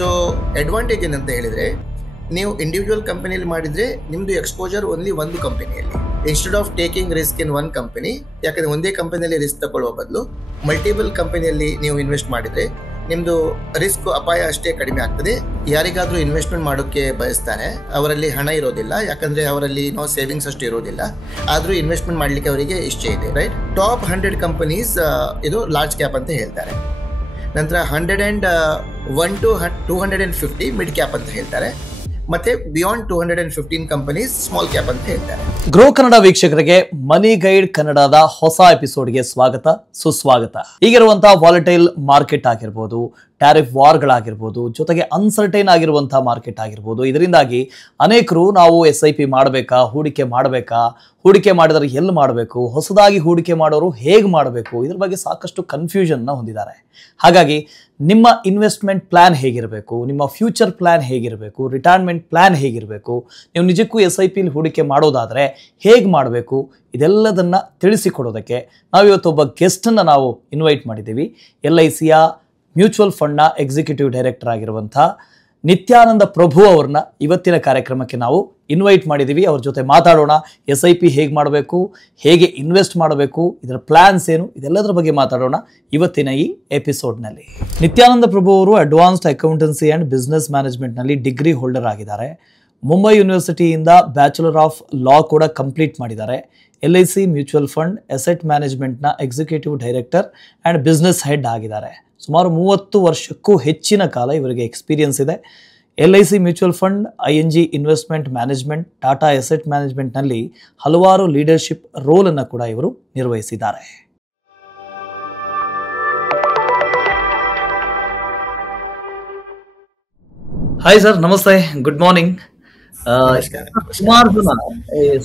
So advantage ಏನಂತ ಹೇಳಿದರೆ, ನೀವು ಇಂಡಿವಿಜುವಲ್ ಕಂಪನಿಯಲ್ಲಿ ಮಾಡಿದರೆ ನಿಮ್ಮದು ಎಕ್ಸ್ಪೋಜರ್ ಓನ್ಲಿ ಒಂದು ಕಂಪನಿಯಲ್ಲಿ, instead of taking risk in one company. ಯಾಕಂದರೆ ಒಂದೇ ಕಂಪನಿಯಲ್ಲಿ ರಿಸ್ಕ್ ತಗೊಳ್ಳುವ ಬದಲು ಮಲ್ಟಿಪಲ್ ಕಂಪನಿಯಲ್ಲಿ ನೀವು ಇನ್ವೆಸ್ಟ್ ಮಾಡಿದರೆ ನಿಮ್ಮದು ರಿಸ್ಕ್ ಅಪಾಯ ಅಷ್ಟೇ ಕಡಿಮೆ ಆಗ್ತದೆ. ಯಾರಿಗಾದರೂ ಇನ್ವೆಸ್ಟ್ಮೆಂಟ್ ಮಾಡೋಕ್ಕೆ ಬಯಸ್ತಾರೆ, ಅವರಲ್ಲಿ ಹಣ ಇರೋದಿಲ್ಲ, ಯಾಕಂದರೆ ಅವರಲ್ಲಿ ಸೇವಿಂಗ್ಸ್ ಅಷ್ಟು ಇರೋದಿಲ್ಲ, ಆದರೂ ಇನ್ವೆಸ್ಟ್ಮೆಂಟ್ ಮಾಡಲಿಕ್ಕೆ ಅವರಿಗೆ ಇಷ್ಟ ಇದೆ, ರೈಟ್. ಟಾಪ್ 100 ಕಂಪನೀಸ್ ಇದು ಲಾರ್ಜ್ ಕ್ಯಾಪ್ ಅಂತ ಹೇಳ್ತಾರೆ. ನಂತರ 101 to 250 ಮಿಡ್ ಕ್ಯಾಪ್ ಅಂತ ಹೇಳ್ತಾರೆ. ಮತ್ತೆ ಬಿಯಾಂಡ್ 215 ಕಂಪನೀಸ್ ಸ್ಮಾಲ್ ಕ್ಯಾಪ್ ಅಂತ ಹೇಳ್ತಾರೆ. ಗ್ರೋ ಕನ್ನಡ ವೀಕ್ಷಕರಿಗೆ ಮನಿ ಗೈಡ್ ಕನ್ನಡದ ಹೊಸ ಎಪಿಸೋಡ್ಗೆ ಸ್ವಾಗತ, ಸುಸ್ವಾಗತ. ಈಗಿರುವಂತಹ ವಾಲಟೈಲ್ ಮಾರ್ಕೆಟ್ ಆಗಿರ್ಬೋದು, ಟ್ಯಾರಿಫ್ ವಾರ್ಗಳಾಗಿರ್ಬೋದು, ಜೊತೆಗೆ ಅನ್ಸರ್ಟೈನ್ ಆಗಿರುವಂತಹ ಮಾರ್ಕೆಟ್ ಆಗಿರ್ಬೋದು, ಇದರಿಂದಾಗಿ ಅನೇಕರು ನಾವು SIP ಮಾಡಬೇಕಾ, ಹೂಡಿಕೆ ಮಾಡಬೇಕಾ, ಹೂಡಿಕೆ ಮಾಡಿದರೆ ಎಲ್ಲಿ ಮಾಡಬೇಕು, ಹೊಸದಾಗಿ ಹೂಡಿಕೆ ಮಾಡೋರು ಹೇಗೆ ಮಾಡಬೇಕು, ಇದ್ರ ಬಗ್ಗೆ ಸಾಕಷ್ಟು ಕನ್ಫ್ಯೂಷನ್ನ ಹೊಂದಿದ್ದಾರೆ. ಹಾಗಾಗಿ ನಿಮ್ಮ ಇನ್ವೆಸ್ಟ್ಮೆಂಟ್ ಪ್ಲಾನ್ ಹೇಗಿರಬೇಕು, ನಿಮ್ಮ ಫ್ಯೂಚರ್ ಪ್ಲಾನ್ ಹೇಗಿರಬೇಕು, ರಿಟೈರ್ಮೆಂಟ್ ಪ್ಲಾನ್ ಹೇಗಿರಬೇಕು, ನೀವು ನಿಜಕ್ಕೂ SIPಲಿ ಹೂಡಿಕೆ ಮಾಡೋದಾದರೆ ಹೇಗೆ ಮಾಡಬೇಕು, ಇದೆಲ್ಲದನ್ನ ತಿಳಿಸಿಕೊಡೋದಕ್ಕೆ ನಾವಿವತ್ತೊಬ್ಬ ಗೆಸ್ಟನ್ನು ನಾವು ಇನ್ವೈಟ್ ಮಾಡಿದ್ದೀವಿ. LICಯ ಮ್ಯೂಚುವಲ್ ಫಂಡ್ನ ಎಕ್ಸಿಕ್ಯೂಟಿವ್ ಡೈರೆಕ್ಟರ್ ಆಗಿರುವಂಥ ನಿತ್ಯಾನಂದ ಪ್ರಭು ಅವ್ರನ್ನ ಇವತ್ತಿನ ಕಾರ್ಯಕ್ರಮಕ್ಕೆ ನಾವು ಇನ್ವೈಟ್ ಮಾಡಿದ್ದೀವಿ. ಅವ್ರ ಜೊತೆ ಮಾತಾಡೋಣ. SIP ಹೇಗೆ ಮಾಡಬೇಕು, ಹೇಗೆ ಇನ್ವೆಸ್ಟ್ ಮಾಡಬೇಕು, ಇದರ ಪ್ಲಾನ್ಸ್ ಏನು, ಇದೆಲ್ಲದರ ಬಗ್ಗೆ ಮಾತಾಡೋಣ ಇವತ್ತಿನ ಈ ಎಪಿಸೋಡ್ನಲ್ಲಿ. ನಿತ್ಯಾನಂದ ಪ್ರಭು ಅವರು ಅಡ್ವಾನ್ಸ್ಡ್ ಅಕೌಂಟೆನ್ಸಿ ಆ್ಯಂಡ್ ಬಿಸ್ನೆಸ್ ಮ್ಯಾನೇಜ್ಮೆಂಟ್ನಲ್ಲಿ ಡಿಗ್ರಿ ಹೋಲ್ಡರ್ ಆಗಿದ್ದಾರೆ. ಮುಂಬೈ ಯೂನಿವರ್ಸಿಟಿಯಿಂದ ಬ್ಯಾಚುಲರ್ ಆಫ್ ಲಾ ಕೂಡ ಕಂಪ್ಲೀಟ್ ಮಾಡಿದ್ದಾರೆ. LIC ಮ್ಯೂಚುವಲ್ ಫಂಡ್ ಅಸೆಟ್ ಮ್ಯಾನೇಜ್ಮೆಂಟ್ನ executive director and business head ಆಗಿದ್ದಾರೆ. ಸುಮಾರು 30 ವರ್ಷಕ್ಕೂ ಹೆಚ್ಚಿನ ಕಾಲ ಇವರಿಗೆ ಎಕ್ಸ್ಪೀರಿಯನ್ಸ್ ಇದೆ. LIC mutual fund, ING investment management, Tata asset ಮ್ಯಾನೇಜ್ಮೆಂಟ್ನಲ್ಲಿ ಹಲವಾರು ಲೀಡರ್ಶಿಪ್ ರೋಲನ್ನು ಕೂಡ ಇವರು ನಿರ್ವಹಿಸಿದ್ದಾರೆ. ಹಾಯ್ ಸರ್, ನಮಸ್ತೆ, ಗುಡ್ ಮಾರ್ನಿಂಗ್. ಸುಮಾರು ಜನ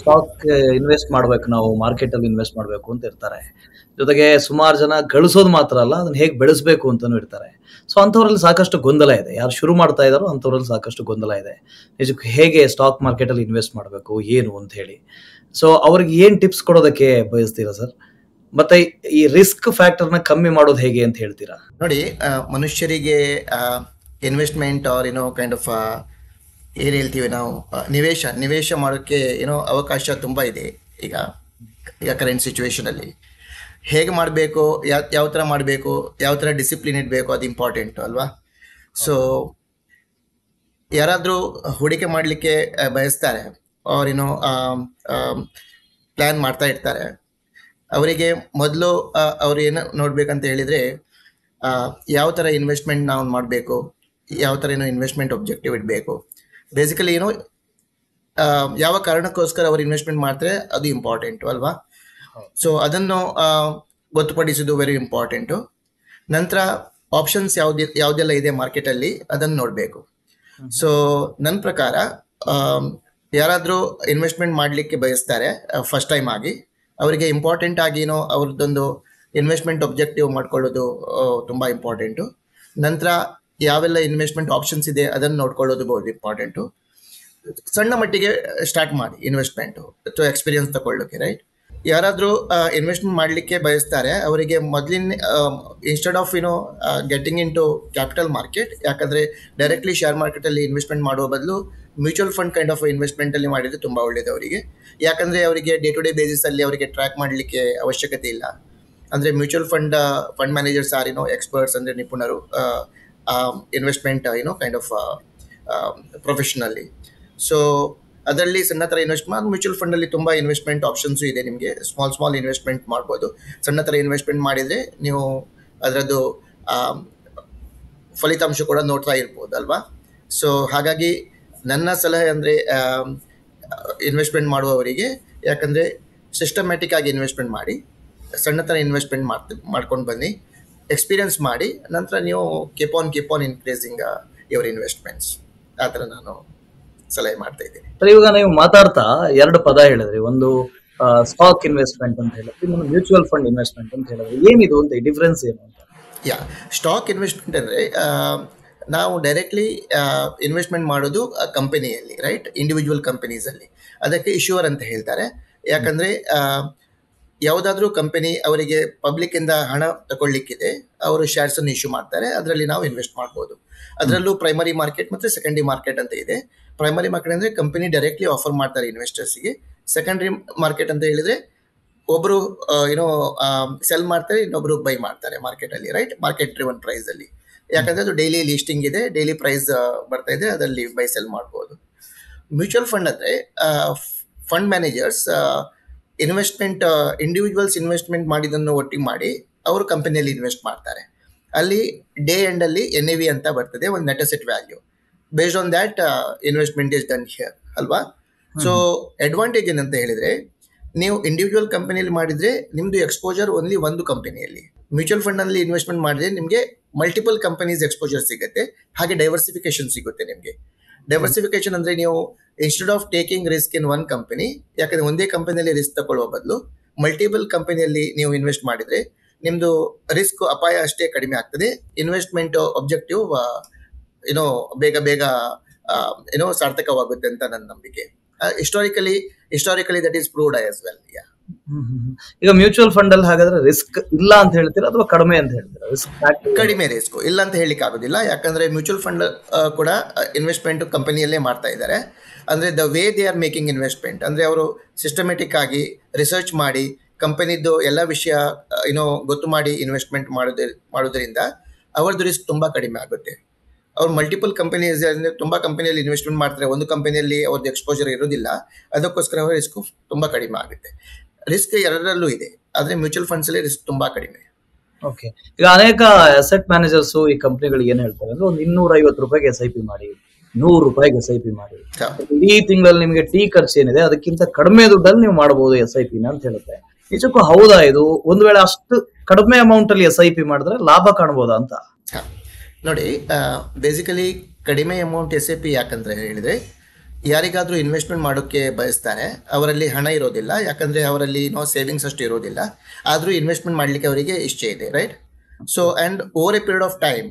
ಸ್ಟಾಕ್ ಇನ್ವೆಸ್ಟ್ ಮಾಡ್ಬೇಕು, ನಾವು ಮಾರ್ಕೆಟ್ ಅಲ್ಲಿ ಇನ್ವೆಸ್ಟ್ ಮಾಡ್ಬೇಕು ಅಂತ ಇರ್ತಾರೆ. ಜೊತೆಗೆ ಸುಮಾರು ಜನ ಗಳಿಸೋದು ಮಾತ್ರ ಅಲ್ಲ, ಅದನ್ನ ಹೇಗೆ ಬೆಳೆಸಬೇಕು ಅಂತಾನೂ ಇರ್ತಾರೆ. ಸೊ ಅಂಥವ್ರಲ್ಲಿ ಸಾಕಷ್ಟು ಗೊಂದಲ ಇದೆ. ಯಾರು ಶುರು ಮಾಡ್ತಾ ಇದ್ದಾರೋ ಅಂಥವ್ರಲ್ಲಿ ಸಾಕಷ್ಟು ಗೊಂದಲ ಇದೆ. ನಿಜಕ್ಕೂ ಹೇಗೆ ಸ್ಟಾಕ್ ಮಾರ್ಕೆಟ್ ಅಲ್ಲಿ ಇನ್ವೆಸ್ಟ್ ಮಾಡಬೇಕು, ಏನು ಅಂತ ಹೇಳಿ. ಸೊ ಅವ್ರಿಗೆ ಏನ್ ಟಿಪ್ಸ್ ಕೊಡೋದಕ್ಕೆ ಬಯಸ್ತೀರಾ ಸರ್? ಮತ್ತೆ ಈ ರಿಸ್ಕ್ ಫ್ಯಾಕ್ಟರ್ನ ಕಮ್ಮಿ ಮಾಡೋದು ಹೇಗೆ ಅಂತ ಹೇಳ್ತೀರಾ? ನೋಡಿ, ಮನುಷ್ಯರಿಗೆ ಇನ್ವೆಸ್ಟ್ಮೆಂಟ್ ಆರ್ ಕೈಂಡ್ ಆಫ್ ಏನು ಹೇಳ್ತೀವಿ ನಾವು, ನಿವೇಶ ಮಾಡೋಕ್ಕೆ ಅವಕಾಶ ತುಂಬ ಇದೆ ಈಗ ಕರೆಂಟ್ ಸಿಚುವೇಶನಲ್ಲಿ. ಹೇಗೆ ಮಾಡಬೇಕು, ಯಾವ ಥರ ಮಾಡಬೇಕು, ಯಾವ ಥರ ಡಿಸಿಪ್ಲಿನ್ ಇಡಬೇಕು, ಅದು ಇಂಪಾರ್ಟೆಂಟು ಅಲ್ವಾ. ಸೊ ಯಾರಾದರೂ ಹೂಡಿಕೆ ಮಾಡಲಿಕ್ಕೆ ಬಯಸ್ತಾರೆ, ಅವ್ರು ಪ್ಲ್ಯಾನ್ ಮಾಡ್ತಾ ಇರ್ತಾರೆ, ಅವರಿಗೆ ಮೊದಲು ಅವ್ರು ಏನು ನೋಡಬೇಕಂತ ಹೇಳಿದರೆ, ಯಾವ ಥರ ಇನ್ವೆಸ್ಟ್ಮೆಂಟ್ ನಾವು ಮಾಡಬೇಕು, ಯಾವ ಥರ ಇನ್ವೆಸ್ಟ್ಮೆಂಟ್ ಒಬ್ಜೆಕ್ಟಿವ್ ಇಡಬೇಕು, ಬೇಸಿಕಲಿ ಯಾವ ಕಾರಣಕ್ಕೋಸ್ಕರ ಅವರು ಇನ್ವೆಸ್ಟ್ಮೆಂಟ್ ಮಾಡ್ತಾರೆ ಅದು ಇಂಪಾರ್ಟೆಂಟು ಅಲ್ವಾ. ಸೊ ಅದನ್ನು ಗೊತ್ತುಪಡಿಸೋದು ವೆರಿ ಇಂಪಾರ್ಟೆಂಟು. ನಂತರ ಆಪ್ಷನ್ಸ್ ಯಾವುದೆಲ್ಲ ಇದೆ ಮಾರ್ಕೆಟಲ್ಲಿ ಅದನ್ನು ನೋಡಬೇಕು. ಸೊ ನನ್ನ ಪ್ರಕಾರ ಯಾರಾದರೂ ಇನ್ವೆಸ್ಟ್ಮೆಂಟ್ ಮಾಡಲಿಕ್ಕೆ ಬಯಸ್ತಾರೆ ಫಸ್ಟ್ ಟೈಮ್ ಆಗಿ, ಅವರಿಗೆ ಇಂಪಾರ್ಟೆಂಟ್ ಆಗಿ ಅವ್ರದ್ದೊಂದು ಇನ್ವೆಸ್ಟ್ಮೆಂಟ್ ಒಬ್ಜೆಕ್ಟಿವ್ ಮಾಡ್ಕೊಳ್ಳೋದು ತುಂಬ ಇಂಪಾರ್ಟೆಂಟು. ನಂತರ ಯಾವೆಲ್ಲ ಇನ್ವೆಸ್ಟ್ಮೆಂಟ್ ಆಪ್ಷನ್ಸ್ ಇದೆ ಅದನ್ನು ನೋಡ್ಕೊಳ್ಳೋದು ಬಹುದು ಇಂಪಾರ್ಟೆಂಟು. ಸಣ್ಣ ಮಟ್ಟಿಗೆ ಸ್ಟಾರ್ಟ್ ಮಾಡಿ ಇನ್ವೆಸ್ಟ್ಮೆಂಟು ಅಥವಾ ಎಕ್ಸ್ಪೀರಿಯನ್ಸ್ ತಗೊಳ್ಳೋಕ್ಕೆ, ರೈಟ್. ಯಾರಾದರೂ ಇನ್ವೆಸ್ಟ್ಮೆಂಟ್ ಮಾಡಲಿಕ್ಕೆ ಬಯಸ್ತಾರೆ, ಅವರಿಗೆ ಮೊದಲಿನ instead of getting into capital market, ಯಾಕಂದರೆ ಡೈರೆಕ್ಟ್ಲಿ ಶೇರ್ ಮಾರ್ಕೆಟಲ್ಲಿ ಇನ್ವೆಸ್ಟ್ಮೆಂಟ್ ಮಾಡುವ ಬದಲು ಮ್ಯೂಚುವಲ್ ಫಂಡ್ ಕೈಂಡ್ ಆಫ್ ಇನ್ವೆಸ್ಟ್ಮೆಂಟಲ್ಲಿ ಮಾಡಿದರೆ ತುಂಬ ಒಳ್ಳೆಯದು ಅವರಿಗೆ. ಯಾಕಂದರೆ ಅವರಿಗೆ ಡೇ ಟು ಡೇ ಬೇಸಿಸಲ್ಲಿ ಅವರಿಗೆ ಟ್ರ್ಯಾಕ್ ಮಾಡಲಿಕ್ಕೆ ಅವಶ್ಯಕತೆ ಇಲ್ಲ. ಅಂದರೆ mutual fund managers are experts, ಅಂದರೆ ನಿಪುಣರು, investment kind of professionally. So ಅದರಲ್ಲಿ ಸಣ್ಣ ಥರ ಇನ್ವೆಸ್ಟ್ ಮಾಡಿ, ಮ್ಯೂಚುವಲ್ ಫಂಡಲ್ಲಿ ತುಂಬ ಇನ್ವೆಸ್ಟ್ಮೆಂಟ್ ಆಪ್ಷನ್ಸು ಇದೆ. ನಿಮಗೆ ಸ್ಮಾಲ್ ಇನ್ವೆಸ್ಟ್ಮೆಂಟ್ ಮಾಡ್ಬೋದು. ಸಣ್ಣ ಥರ ಇನ್ವೆಸ್ಟ್ಮೆಂಟ್ ಮಾಡಿದರೆ ನೀವು ಅದರದ್ದು ಫಲಿತಾಂಶ ಕೂಡ ನೋಡ್ತಾ ಇರ್ಬೋದು ಅಲ್ವಾ. ಸೊ ಹಾಗಾಗಿ ನನ್ನ ಸಲಹೆ ಅಂದರೆ ಇನ್ವೆಸ್ಟ್ಮೆಂಟ್ ಮಾಡುವವರಿಗೆ, ಯಾಕಂದರೆ ಸಿಸ್ಟಮ್ಯಾಟಿಕ್ ಆಗಿ ಇನ್ವೆಸ್ಟ್ಮೆಂಟ್ ಮಾಡಿ, ಸಣ್ಣ ಥರ ಇನ್ವೆಸ್ಟ್ಮೆಂಟ್ ಮಾಡ್ಕೊಂಡು ಬನ್ನಿ, ಎಕ್ಸ್ಪೀರಿಯನ್ಸ್ ಮಾಡಿ, ನಂತರ ನೀವು keep on increasing your investments. ಆ ಥರ ನಾನು ಸಲಹೆ ಮಾಡ್ತಾ ಇದ್ದೀನಿ. ಇವಾಗ ನೀವು ಮಾತಾಡ್ತಾ 2 ಪದ ಹೇಳಿದ್ರಿ. ಒಂದು ಸ್ಟಾಕ್ ಇನ್ವೆಸ್ಟ್ಮೆಂಟ್ ಅಂತ ಹೇಳಿದ್ರಿ, ಇನ್ನೊಂದು ಮ್ಯೂಚುವಲ್ ಫಂಡ್ ಇನ್ವೆಸ್ಟ್ಮೆಂಟ್ ಅಂತ ಹೇಳಿದ್ರಿ. ಏನಿದು ಅಂತ ಡಿಫ್ರೆನ್ಸ್ ಏನು ಅಂತ? ಸ್ಟಾಕ್ ಇನ್ವೆಸ್ಟ್ಮೆಂಟ್ ಅಂದರೆ ನಾವು ಡೈರೆಕ್ಟ್ಲಿ ಇನ್ವೆಸ್ಟ್ಮೆಂಟ್ ಮಾಡೋದು ಕಂಪನಿಯಲ್ಲಿ, ರೈಟ್, ಇಂಡಿವಿಜುವಲ್ ಕಂಪನೀಸಲ್ಲಿ. ಅದಕ್ಕೆ ಇಶ್ಯೂವರ್ ಅಂತ ಹೇಳ್ತಾರೆ. ಯಾಕಂದರೆ ಯಾವುದಾದ್ರೂ ಕಂಪನಿ ಅವರಿಗೆ ಪಬ್ಲಿಕ್ಕಿಂದ ಹಣ ತಗೊಳ್ಳಿಕ್ಕಿದೆ, ಅವರು ಶೇರ್ಸನ್ನು ಇಶ್ಯೂ ಮಾಡ್ತಾರೆ, ಅದರಲ್ಲಿ ನಾವು ಇನ್ವೆಸ್ಟ್ ಮಾಡ್ಬೋದು. ಅದರಲ್ಲೂ ಪ್ರೈಮರಿ ಮಾರ್ಕೆಟ್ ಮತ್ತು ಸೆಕೆಂಡರಿ ಮಾರ್ಕೆಟ್ ಅಂತ ಇದೆ. ಪ್ರೈಮರಿ ಮಾರ್ಕೆಟ್ ಅಂದರೆ ಕಂಪನಿ ಡೈರೆಕ್ಟ್ಲಿ ಆಫರ್ ಮಾಡ್ತಾರೆ ಇನ್ವೆಸ್ಟರ್ಸ್ಗೆ. ಸೆಕೆಂಡರಿ ಮಾರ್ಕೆಟ್ ಅಂತ ಹೇಳಿದರೆ ಒಬ್ಬರು ಏನೋ ಸೆಲ್ ಮಾಡ್ತಾರೆ, ಇನ್ನೊಬ್ರು ಬೈ ಮಾಡ್ತಾರೆ ಮಾರ್ಕೆಟಲ್ಲಿ, ರೈಟ್? ಮಾರ್ಕೆಟ್ ಡ್ರಿವನ್ ಪ್ರೈಸಲ್ಲಿ. ಯಾಕಂದರೆ ಅದು ಡೈಲಿ ಲಿಸ್ಟಿಂಗ್ ಇದೆ, ಡೈಲಿ ಪ್ರೈಸ್ ಬರ್ತಾ ಇದೆ, ಅದರಲ್ಲಿ ಬೈ ಸೆಲ್ ಮಾಡ್ಬೋದು. ಮ್ಯೂಚುವಲ್ ಫಂಡ್ ಅಂದರೆ fund managers investment, individuals investment ಮಾಡಿದ್ದನ್ನು ಒಟ್ಟಿಗೆ ಮಾಡಿ ಅವರು ಕಂಪನಿಯಲ್ಲಿ ಇನ್ವೆಸ್ಟ್ ಮಾಡ್ತಾರೆ. ಅಲ್ಲಿ ಡೇ ಎಂಡಲ್ಲಿ NAV ಅಂತ ಬರ್ತದೆ, ಒಂದು net asset value. Based on that investment is done here ಅಲ್ವಾ? ಸೊ ಅಡ್ವಾಂಟೇಜ್ ಏನಂತ ಹೇಳಿದರೆ, ನೀವು ಇಂಡಿವಿಜುವಲ್ ಕಂಪನಿಯಲ್ಲಿ ಮಾಡಿದರೆ ನಿಮ್ಮದು ಎಕ್ಸ್ಪೋಜರ್ ಓನ್ಲಿ ಒಂದು ಕಂಪನಿಯಲ್ಲಿ. ಮ್ಯೂಚುವಲ್ ಫಂಡಲ್ಲಿ ಇನ್ವೆಸ್ಟ್ಮೆಂಟ್ ಮಾಡಿದ್ರೆ ನಿಮಗೆ ಮಲ್ಟಿಪಲ್ ಕಂಪನೀಸ್ ಎಕ್ಸ್ಪೋಜರ್ ಸಿಗುತ್ತೆ, ಹಾಗೆ ಡೈವರ್ಸಿಫಿಕೇಶನ್ ಸಿಗುತ್ತೆ ನಿಮಗೆ. ಡೈವರ್ಸಿಫಿಕೇಶನ್ ಅಂದರೆ ನೀವು instead of taking risk in one company, ಯಾಕಂದರೆ ಒಂದೇ ಕಂಪನಿಯಲ್ಲಿ ರಿಸ್ಕ್ ತಗೊಳ್ಳುವ ಬದಲು ಮಲ್ಟಿಪಲ್ ಕಂಪನಿಯಲ್ಲಿ ನೀವು ಇನ್ವೆಸ್ಟ್ ಮಾಡಿದರೆ ನಿಮ್ಮದು ರಿಸ್ಕ್ ಅಪಾಯ ಅಷ್ಟೇ ಕಡಿಮೆ ಆಗ್ತದೆ. ಇನ್ವೆಸ್ಟ್ಮೆಂಟ್ ಆಬ್ಜೆಕ್ಟಿವ್ ಏನೋ ಬೇಗ ಬೇಗ ಏನೋ ಸಾರ್ಥಕವಾಗುತ್ತೆ ಅಂತ ನನ್ನ ನಂಬಿಕೆ. Historically that is proved as well. ಈಗ ಮ್ಯೂಚುವಲ್ ಫಂಡ್ ಅಲ್ಲಿ ಹಾಗಾದ್ರೆ ರಿಸ್ಕ್ ಇಲ್ಲ ಅಂತ ಹೇಳ್ತೀರಾ ಅಥವಾ ಕಡಿಮೆ ಅಂತ ಹೇಳ್ತೀರಾ? ರಿಸ್ಕ್ ಕಡಿಮೆ ರಿಸ್ಕ್ ಇಲ್ಲ ಅಂತ ಹೇಳಲಿಕ್ಕೆ ಆಗೋದಿಲ್ಲ, ಯಾಕಂದ್ರೆ ಮ್ಯೂಚುವಲ್ ಫಂಡ್ ಕೂಡ ಇನ್ವೆಸ್ಟ್ಮೆಂಟ್ ಕಂಪನಿಯಲ್ಲೇ ಮಾಡ್ತಾ ಇದ್ದಾರೆ. ಅಂದರೆ the way they are making investment ಅಂದರೆ ಅವರು ಸಿಸ್ಟಮೆಟಿಕ್ ಆಗಿ ರಿಸರ್ಚ್ ಮಾಡಿ ಕಂಪನಿದ್ದು ಎಲ್ಲ ವಿಷಯ ಗೊತ್ತು ಮಾಡಿ ಇನ್ವೆಸ್ಟ್ಮೆಂಟ್ ಮಾಡೋದ್ರಿಂದ ಅವ್ರದ್ದು ರಿಸ್ಕ್ ತುಂಬ ಕಡಿಮೆ ಆಗುತ್ತೆ. ಅವ್ರು ಮಲ್ಟಿಪಲ್ ಕಂಪನೀಸ್ ತುಂಬ ಕಂಪನಿಯಲ್ಲಿ ಇನ್ವೆಸ್ಟ್ಮೆಂಟ್ ಮಾಡ್ತಾರೆ, ಒಂದು ಕಂಪನಿಯಲ್ಲಿ ಅವ್ರದ್ದು ಎಕ್ಸ್ಪೋಜರ್ ಇರೋದಿಲ್ಲ, ಅದಕ್ಕೋಸ್ಕರ ಅವರ ರಿಸ್ಕ್ ತುಂಬ ಕಡಿಮೆ ಆಗುತ್ತೆ. ರಿಸ್ಕ್ ಎರಡರಲ್ಲೂ ಇದೆ, ಆದರೆ ಮ್ಯೂಚುವಲ್ ಫಂಡ್ಸಲ್ಲಿ ರಿಸ್ಕ್ ತುಂಬ ಕಡಿಮೆ. ಓಕೆ. ಈಗ ಅನೇಕ ಅಸೆಟ್ ಮ್ಯಾನೇಜರ್ಸ್ ಈ ಕಂಪ್ನಿಗಳಿಗೆ ಏನು ಹೇಳ್ತಾರೆ ಅಂದ್ರೆ, ಒಂದು 250 ರೂಪಾಯಿಗೆ SIP ಮಾಡಿ, 100 ರೂಪಾಯಿಗೆ SIP ಮಾಡಿ, ಈ ತಿಂಗಳಲ್ಲಿ ನಿಮಗೆ ಟೀ ಖರ್ಚು ಏನಿದೆ ಅದಕ್ಕಿಂತ ಕಡಿಮೆ ದುಡ್ಡಲ್ಲಿ ನೀವು ಮಾಡಬಹುದು SIP ಅಂತ ಹೇಳುತ್ತೆ. ನಿಜಕ್ಕೂ ಹೌದಾ ಇದು? ಒಂದು ವೇಳೆ ಅಷ್ಟು ಕಡಿಮೆ ಅಮೌಂಟ್ ಅಲ್ಲಿ SIP ಮಾಡಿದ್ರೆ ಲಾಭ ಕಾಣಬಹುದಾ ಅಂತ? ನೋಡಿ, ಬೇಸಿಕಲಿ ಕಡಿಮೆ ಅಮೌಂಟ್ SIP ಯಾಕಂದ್ರೆ ಹೇಳಿದರೆ, ಯಾರಿಗಾದರೂ ಇನ್ವೆಸ್ಟ್ಮೆಂಟ್ ಮಾಡೋಕ್ಕೆ ಬಯಸ್ತಾರೆ, ಅವರಲ್ಲಿ ಹಣ ಇರೋದಿಲ್ಲ, ಯಾಕಂದರೆ ಅವರಲ್ಲಿ ಸೇವಿಂಗ್ಸ್ ಅಷ್ಟು ಇರೋದಿಲ್ಲ, ಆದರೂ ಇನ್ವೆಸ್ಟ್ಮೆಂಟ್ ಮಾಡಲಿಕ್ಕೆ ಅವರಿಗೆ ಇಚ್ಛೆ ಇದೆ, right? So and over a period of time,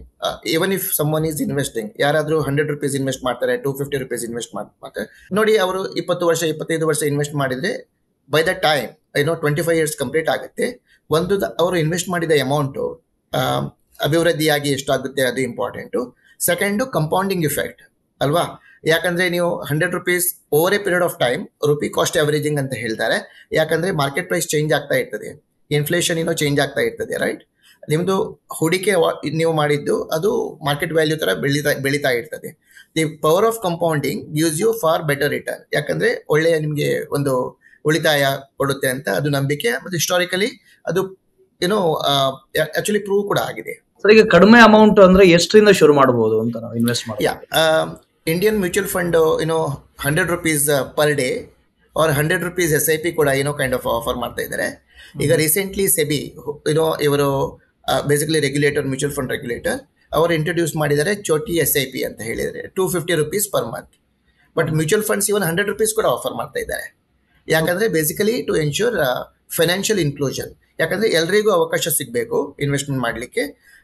even if summon is investing, ಯಾರಾದರೂ 100 ರೂಪೀಸ್ ಇನ್ವೆಸ್ಟ್ ಮಾಡ್ತಾರೆ, 250 ರೂಪೀಸ್ ಇನ್ವೆಸ್ಟ್ ಮಾಡ್ತಾರೆ, ನೋಡಿ ಅವರು 20 ವರ್ಷ 25 ವರ್ಷ ಇನ್ವೆಸ್ಟ್ ಮಾಡಿದರೆ by the time 25 years complete ಆಗುತ್ತೆ. ಒಂದು ಅವರು ಇನ್ವೆಸ್ಟ್ ಮಾಡಿದ ಅಮೌಂಟು ಅಭಿವೃದ್ಧಿಯಾಗಿ ಎಷ್ಟಾಗುತ್ತೆ ಅದು ಇಂಪಾರ್ಟೆಂಟು. ಸೆಕೆಂಡು ಕಂಪೌಂಡಿಂಗ್ ಇಫೆಕ್ಟ್ ಅಲ್ವಾ? ಯಾಕಂದರೆ ನೀವು 100 rupees over a period of time, rupee cost averaging ಅಂತ ಹೇಳ್ತಾರೆ, ಯಾಕಂದರೆ ಮಾರ್ಕೆಟ್ ಪ್ರೈಸ್ ಚೇಂಜ್ ಆಗ್ತಾ ಇರ್ತದೆ, ಇನ್ಫ್ಲೇಷನ್ ಚೇಂಜ್ ಆಗ್ತಾ ಇರ್ತದೆ, ರೈಟ್? ನಿಮ್ಮದು ಹೂಡಿಕೆ ನೀವು ಮಾಡಿದ್ದು ಅದು ಮಾರ್ಕೆಟ್ ವ್ಯಾಲ್ಯೂ ಥರ ಬೆಳೀತಾ ಇರ್ತದೆ. The power of compounding gives you far better return, ಯಾಕಂದರೆ ಒಳ್ಳೆಯ ನಿಮಗೆ ಒಂದು ಉಳಿತಾಯ ಕೊಡುತ್ತೆ ಅಂತ ಅದು ನಂಬಿಕೆ. ಮತ್ತು ಹಿಸ್ಟಾರಿಕಲಿ ಅದು ಆಕ್ಚುಲಿ ಪ್ರೂವ್ ಕೂಡ ಆಗಿದೆ. ಸರ್, ಈಗ ಕಡಿಮೆ ಅಮೌಂಟ್ ಅಂದ್ರೆ ಎಷ್ಟರಿಂದ ಶುರು ಮಾಡಬಹುದು ಅಂತ ನಾವು ಇನ್ವೆಸ್ಟ್ ಮಾಡಿ? Indian mutual fund 100 rupees per day or 100 rupees SIP ಕೂಡ ಕೈಂಡ್ ಆಫ್ ಆಫರ್ ಮಾಡ್ತಾ ಇದ್ದಾರೆ. ಈಗ ರೀಸೆಂಟ್ಲಿ ಸೆಬಿ ಇವರು basically regulator, mutual fund regulator, ಅವರು ಇಂಟ್ರೊಡ್ಯೂಸ್ ಮಾಡಿದ್ದಾರೆ ಚೋಟಿ SIP ಅಂತ ಹೇಳಿದರೆ 250 rupees per month. But mutual funds 100 rupees ಕೂಡ ಆಫರ್ ಮಾಡ್ತಾ ಇದ್ದಾರೆ. ಯಾಕಂದರೆ basically to ensure financial inclusion, ಯಾಕಂದರೆ ಎಲ್ರಿಗೂ ಅವಕಾಶ ಸಿಗಬೇಕು ಇನ್ವೆಸ್ಟ್ಮೆಂಟ್ ಮಾಡಲಿಕ್ಕೆ.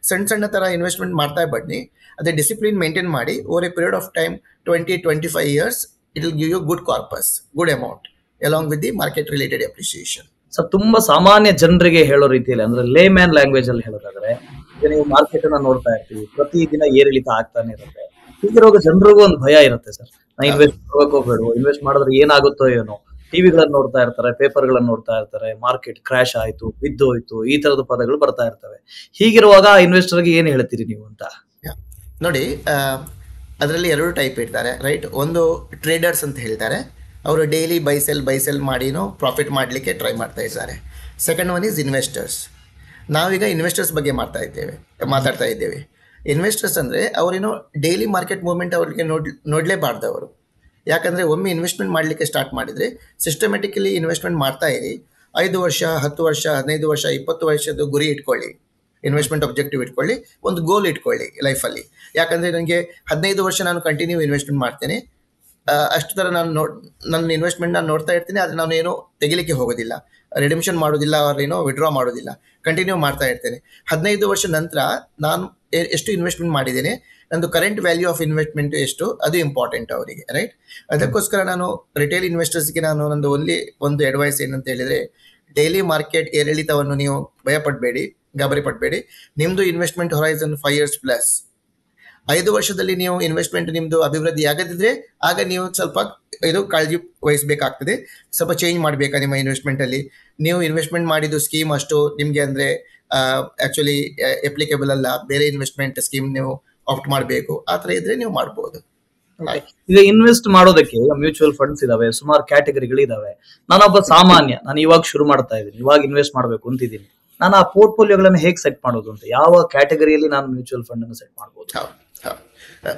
ಸಣ್ಣ ಥರ ಇನ್ವೆಸ್ಟ್ಮೆಂಟ್ ಮಾಡ್ತಾ ಬನ್ನಿ, ಅದೇ ಡಿಸಿಪ್ಲಿನ್ ಮೇಂಟೈನ್ ಮಾಡಿ over a period of time 20-25 years it will give you good corpus, good amount along with the market related appreciation. Sir, ತುಂಬಾ ಸಾಮಾನ್ಯ ಜನರಿಗೆ ಹೇಳೋ ರೀತಿಯಲ್ಲಿ ಅಂದ್ರೆ ಲೇ ಮ್ಯಾನ್ ಲ್ಯಾಂಗ್ವೇಜ್ ಅಲ್ಲಿ ಹೇಳೋದಾದ್ರೆ, ಈಗ ನೀವು ಮಾರ್ಕೆಟ್ ಅನ್ನ ನೋಡ್ತಾ ಇರ್ತೀವಿ, ಪ್ರತಿದಿನ ಏರಿಳಿತ ಆಗ್ತಾನೆ ಇರುತ್ತೆ. ಹೀಗಿರುವಾಗ ಜನರಿಗೂ ಒಂದು ಭಯ ಇರುತ್ತೆ, ಸರ್ ನಾ ಇನ್ವೆಸ್ಟ್ ಮಾಡಬೇಕೋ ಬೇಡವೋ, ಇನ್ವೆಸ್ಟ್ ಮಾಡಿದ್ರೆ ಏನಾಗುತ್ತೋ ಏನೋ, ಟಿವಿಗಳನ್ನ ನೋಡ್ತಾ ಇರ್ತಾರೆ, ಪೇಪರ್ಗಳನ್ನ ನೋಡ್ತಾ ಇರ್ತಾರೆ, ಮಾರ್ಕೆಟ್ ಕ್ರಾಶ್ ಆಯ್ತು, ಬಿದ್ದೋಯ್ತು, ಈ ತರದ ಪದಗಳು ಬರ್ತಾ ಇರ್ತವೆ. ಹೀಗಿರುವಾಗ ಇನ್ವೆಸ್ಟರ್ಗೆ ಏನು ಹೇಳ್ತೀರಿ ನೀವು ಅಂತ? ನೋಡಿ, ಅದರಲ್ಲಿ 2 ಟೈಪ್ ಇರ್ತಾರೆ, ರೈಟ್? ಒಂದು ಟ್ರೇಡರ್ಸ್ ಅಂತ ಹೇಳ್ತಾರೆ, ಅವರು ಡೈಲಿ ಬೈ ಸೆಲ್ ಮಾಡಿನೋ ಪ್ರಾಫಿಟ್ ಮಾಡಲಿಕ್ಕೆ ಟ್ರೈ ಮಾಡ್ತಾ ಇದ್ದಾರೆ. Second one is investors. ನಾವೀಗ ಇನ್ವೆಸ್ಟರ್ಸ್ ಬಗ್ಗೆ ಮಾತಾಡ್ತಾ ಇದ್ದೇವೆ. ಇನ್ವೆಸ್ಟರ್ಸ್ ಅಂದರೆ ಅವರೇನೋ ಡೈಲಿ ಮಾರ್ಕೆಟ್ ಮೂವ್ಮೆಂಟ್ ಅವರಿಗೆ ನೋಡಲೇಬಾರ್ದು ಅವರು. ಯಾಕಂದರೆ ಒಮ್ಮೆ ಇನ್ವೆಸ್ಟ್ಮೆಂಟ್ ಮಾಡಲಿಕ್ಕೆ ಸ್ಟಾರ್ಟ್ ಮಾಡಿದರೆ ಸಿಸ್ಟಮೆಟಿಕಲಿ ಇನ್ವೆಸ್ಟ್ಮೆಂಟ್ ಮಾಡ್ತಾ ಇರಿ. 5 ವರ್ಷ 10 ವರ್ಷ 15 ವರ್ಷ 20 ವರ್ಷದ ಗುರಿ ಇಟ್ಕೊಳ್ಳಿ, ಇನ್ವೆಸ್ಟ್ಮೆಂಟ್ ಆಬ್ಜೆಕ್ಟಿವ್ ಇಟ್ಕೊಳ್ಳಿ, ಒಂದು ಗೋಲ್ ಇಟ್ಕೊಳ್ಳಿ ಲೈಫಲ್ಲಿ. ಯಾಕಂದರೆ ನನಗೆ 15 ವರ್ಷ ನಾನು ಕಂಟಿನ್ಯೂ ಇನ್ವೆಸ್ಟ್ಮೆಂಟ್ ಮಾಡ್ತೇನೆ, ಅಷ್ಟು ಥರ ನನ್ನ ಇನ್ವೆಸ್ಟ್ಮೆಂಟ್ ನಾನು ನೋಡ್ತಾ ಇರ್ತೀನಿ, ಆದರೆ ನಾನು ಏನೋ ತೆಗಿಲಿಕ್ಕೆ ಹೋಗೋದಿಲ್ಲ, ರಿಡೆಮ್ಷನ್ ಮಾಡೋದಿಲ್ಲ, ಅವ್ರೇನೋ ವಿಡ್ರಾ ಮಾಡೋದಿಲ್ಲ, ಕಂಟಿನ್ಯೂ ಮಾಡ್ತಾ ಇರ್ತೇನೆ. 15 ವರ್ಷ ನಂತರ ನಾನು ಎಷ್ಟು ಇನ್ವೆಸ್ಟ್ಮೆಂಟ್ ಮಾಡಿದ್ದೇನೆ, ನಂದು ಕರೆಂಟ್ ವ್ಯಾಲ್ಯೂ ಆಫ್ ಇನ್ವೆಸ್ಟ್ಮೆಂಟ್ ಎಷ್ಟು, ಅದು ಇಂಪಾರ್ಟೆಂಟ್ ಅವರಿಗೆ, ರೈಟ್? ಅದಕ್ಕೋಸ್ಕರ ನಾನು ರಿಟೇಲ್ ಇನ್ವೆಸ್ಟರ್ಸ್ಗೆ ನಂದು ಒಂದು ಅಡ್ವೈಸ್ ಏನಂತ ಹೇಳಿದರೆ, ಡೈಲಿ ಮಾರ್ಕೆಟ್ ಏರಿಳಿತವನ್ನು ನೀವು ಗಾಬರಿ ಪಡಬೇಡಿ. ನಿಮ್ಮದು ಇನ್ವೆಸ್ಟ್ಮೆಂಟ್ ಹೊರೈಸನ್ 5 years ಪ್ಲಸ್, 5 ವರ್ಷದಲ್ಲಿ ನೀವು ಇನ್ವೆಸ್ಟ್ಮೆಂಟ್ ನಿಮ್ದು ಅಭಿವೃದ್ಧಿ ಆಗದಿದ್ರೆ ಆಗ ನೀವು ಸ್ವಲ್ಪ ಇದು ಕಾಳಜಿ ವಹಿಸಬೇಕಾಗ್ತದೆ. ಸ್ವಲ್ಪ ಚೇಂಜ್ ಮಾಡಬೇಕಾ ನಿಮ್ಮ ಇನ್ವೆಸ್ಟ್ಮೆಂಟ್ ಅಲ್ಲಿ. ನೀವು ಇನ್ವೆಸ್ಟ್ಮೆಂಟ್ ಮಾಡಿದ್ದು ಸ್ಕೀಮ್ ಅಷ್ಟು ನಿಮ್ಗೆ ಅಂದ್ರೆ ಆಕ್ಚುಲಿ ಅಪ್ಲಿಕೇಬಲ್ ಅಲ್ಲ, ಬೇರೆ ಇನ್ವೆಸ್ಟ್ಮೆಂಟ್ ಸ್ಕೀಮ್ ನೀವು ಆಪ್ಟ್ ಮಾಡಬೇಕು. ಆ ಥರ ಇದ್ರೆ ನೀವು ಮಾಡ್ಬೋದು. ಈಗ ಇನ್ವೆಸ್ಟ್ ಮಾಡೋದಕ್ಕೆ ಮ್ಯೂಚುವಲ್ ಫಂಡ್ಸ್ ಇದಾವೆ, ಸುಮಾರು ಕ್ಯಾಟಗರಿಗಳು ಇದಾವೆ. ನಾನೊಬ್ಬ ಸಾಮಾನ್ಯ, ನಾನು ಇವಾಗ ಶುರು ಮಾಡ್ತಾ ಇದ್ದೀನಿ, ಇವಾಗ ಇನ್ವೆಸ್ಟ್ ಮಾಡಬೇಕು ಅಂತಿದ್ದೀನಿ. ನಾನು ಆ ಪೋರ್ಟ್ಫೋಲಿಯೋಗಳನ್ನು ಹೇಗೆ ಸೆಟ್ ಮಾಡೋದು ಅಂತ, ಯಾವ ಕ್ಯಾಟಗರಿಯಲ್ಲಿ ನಾನು ಮ್ಯೂಚುವಲ್ ಫಂಡ್ ಅನ್ನು ಸೆಟ್ ಮಾಡ್ಬೋದು?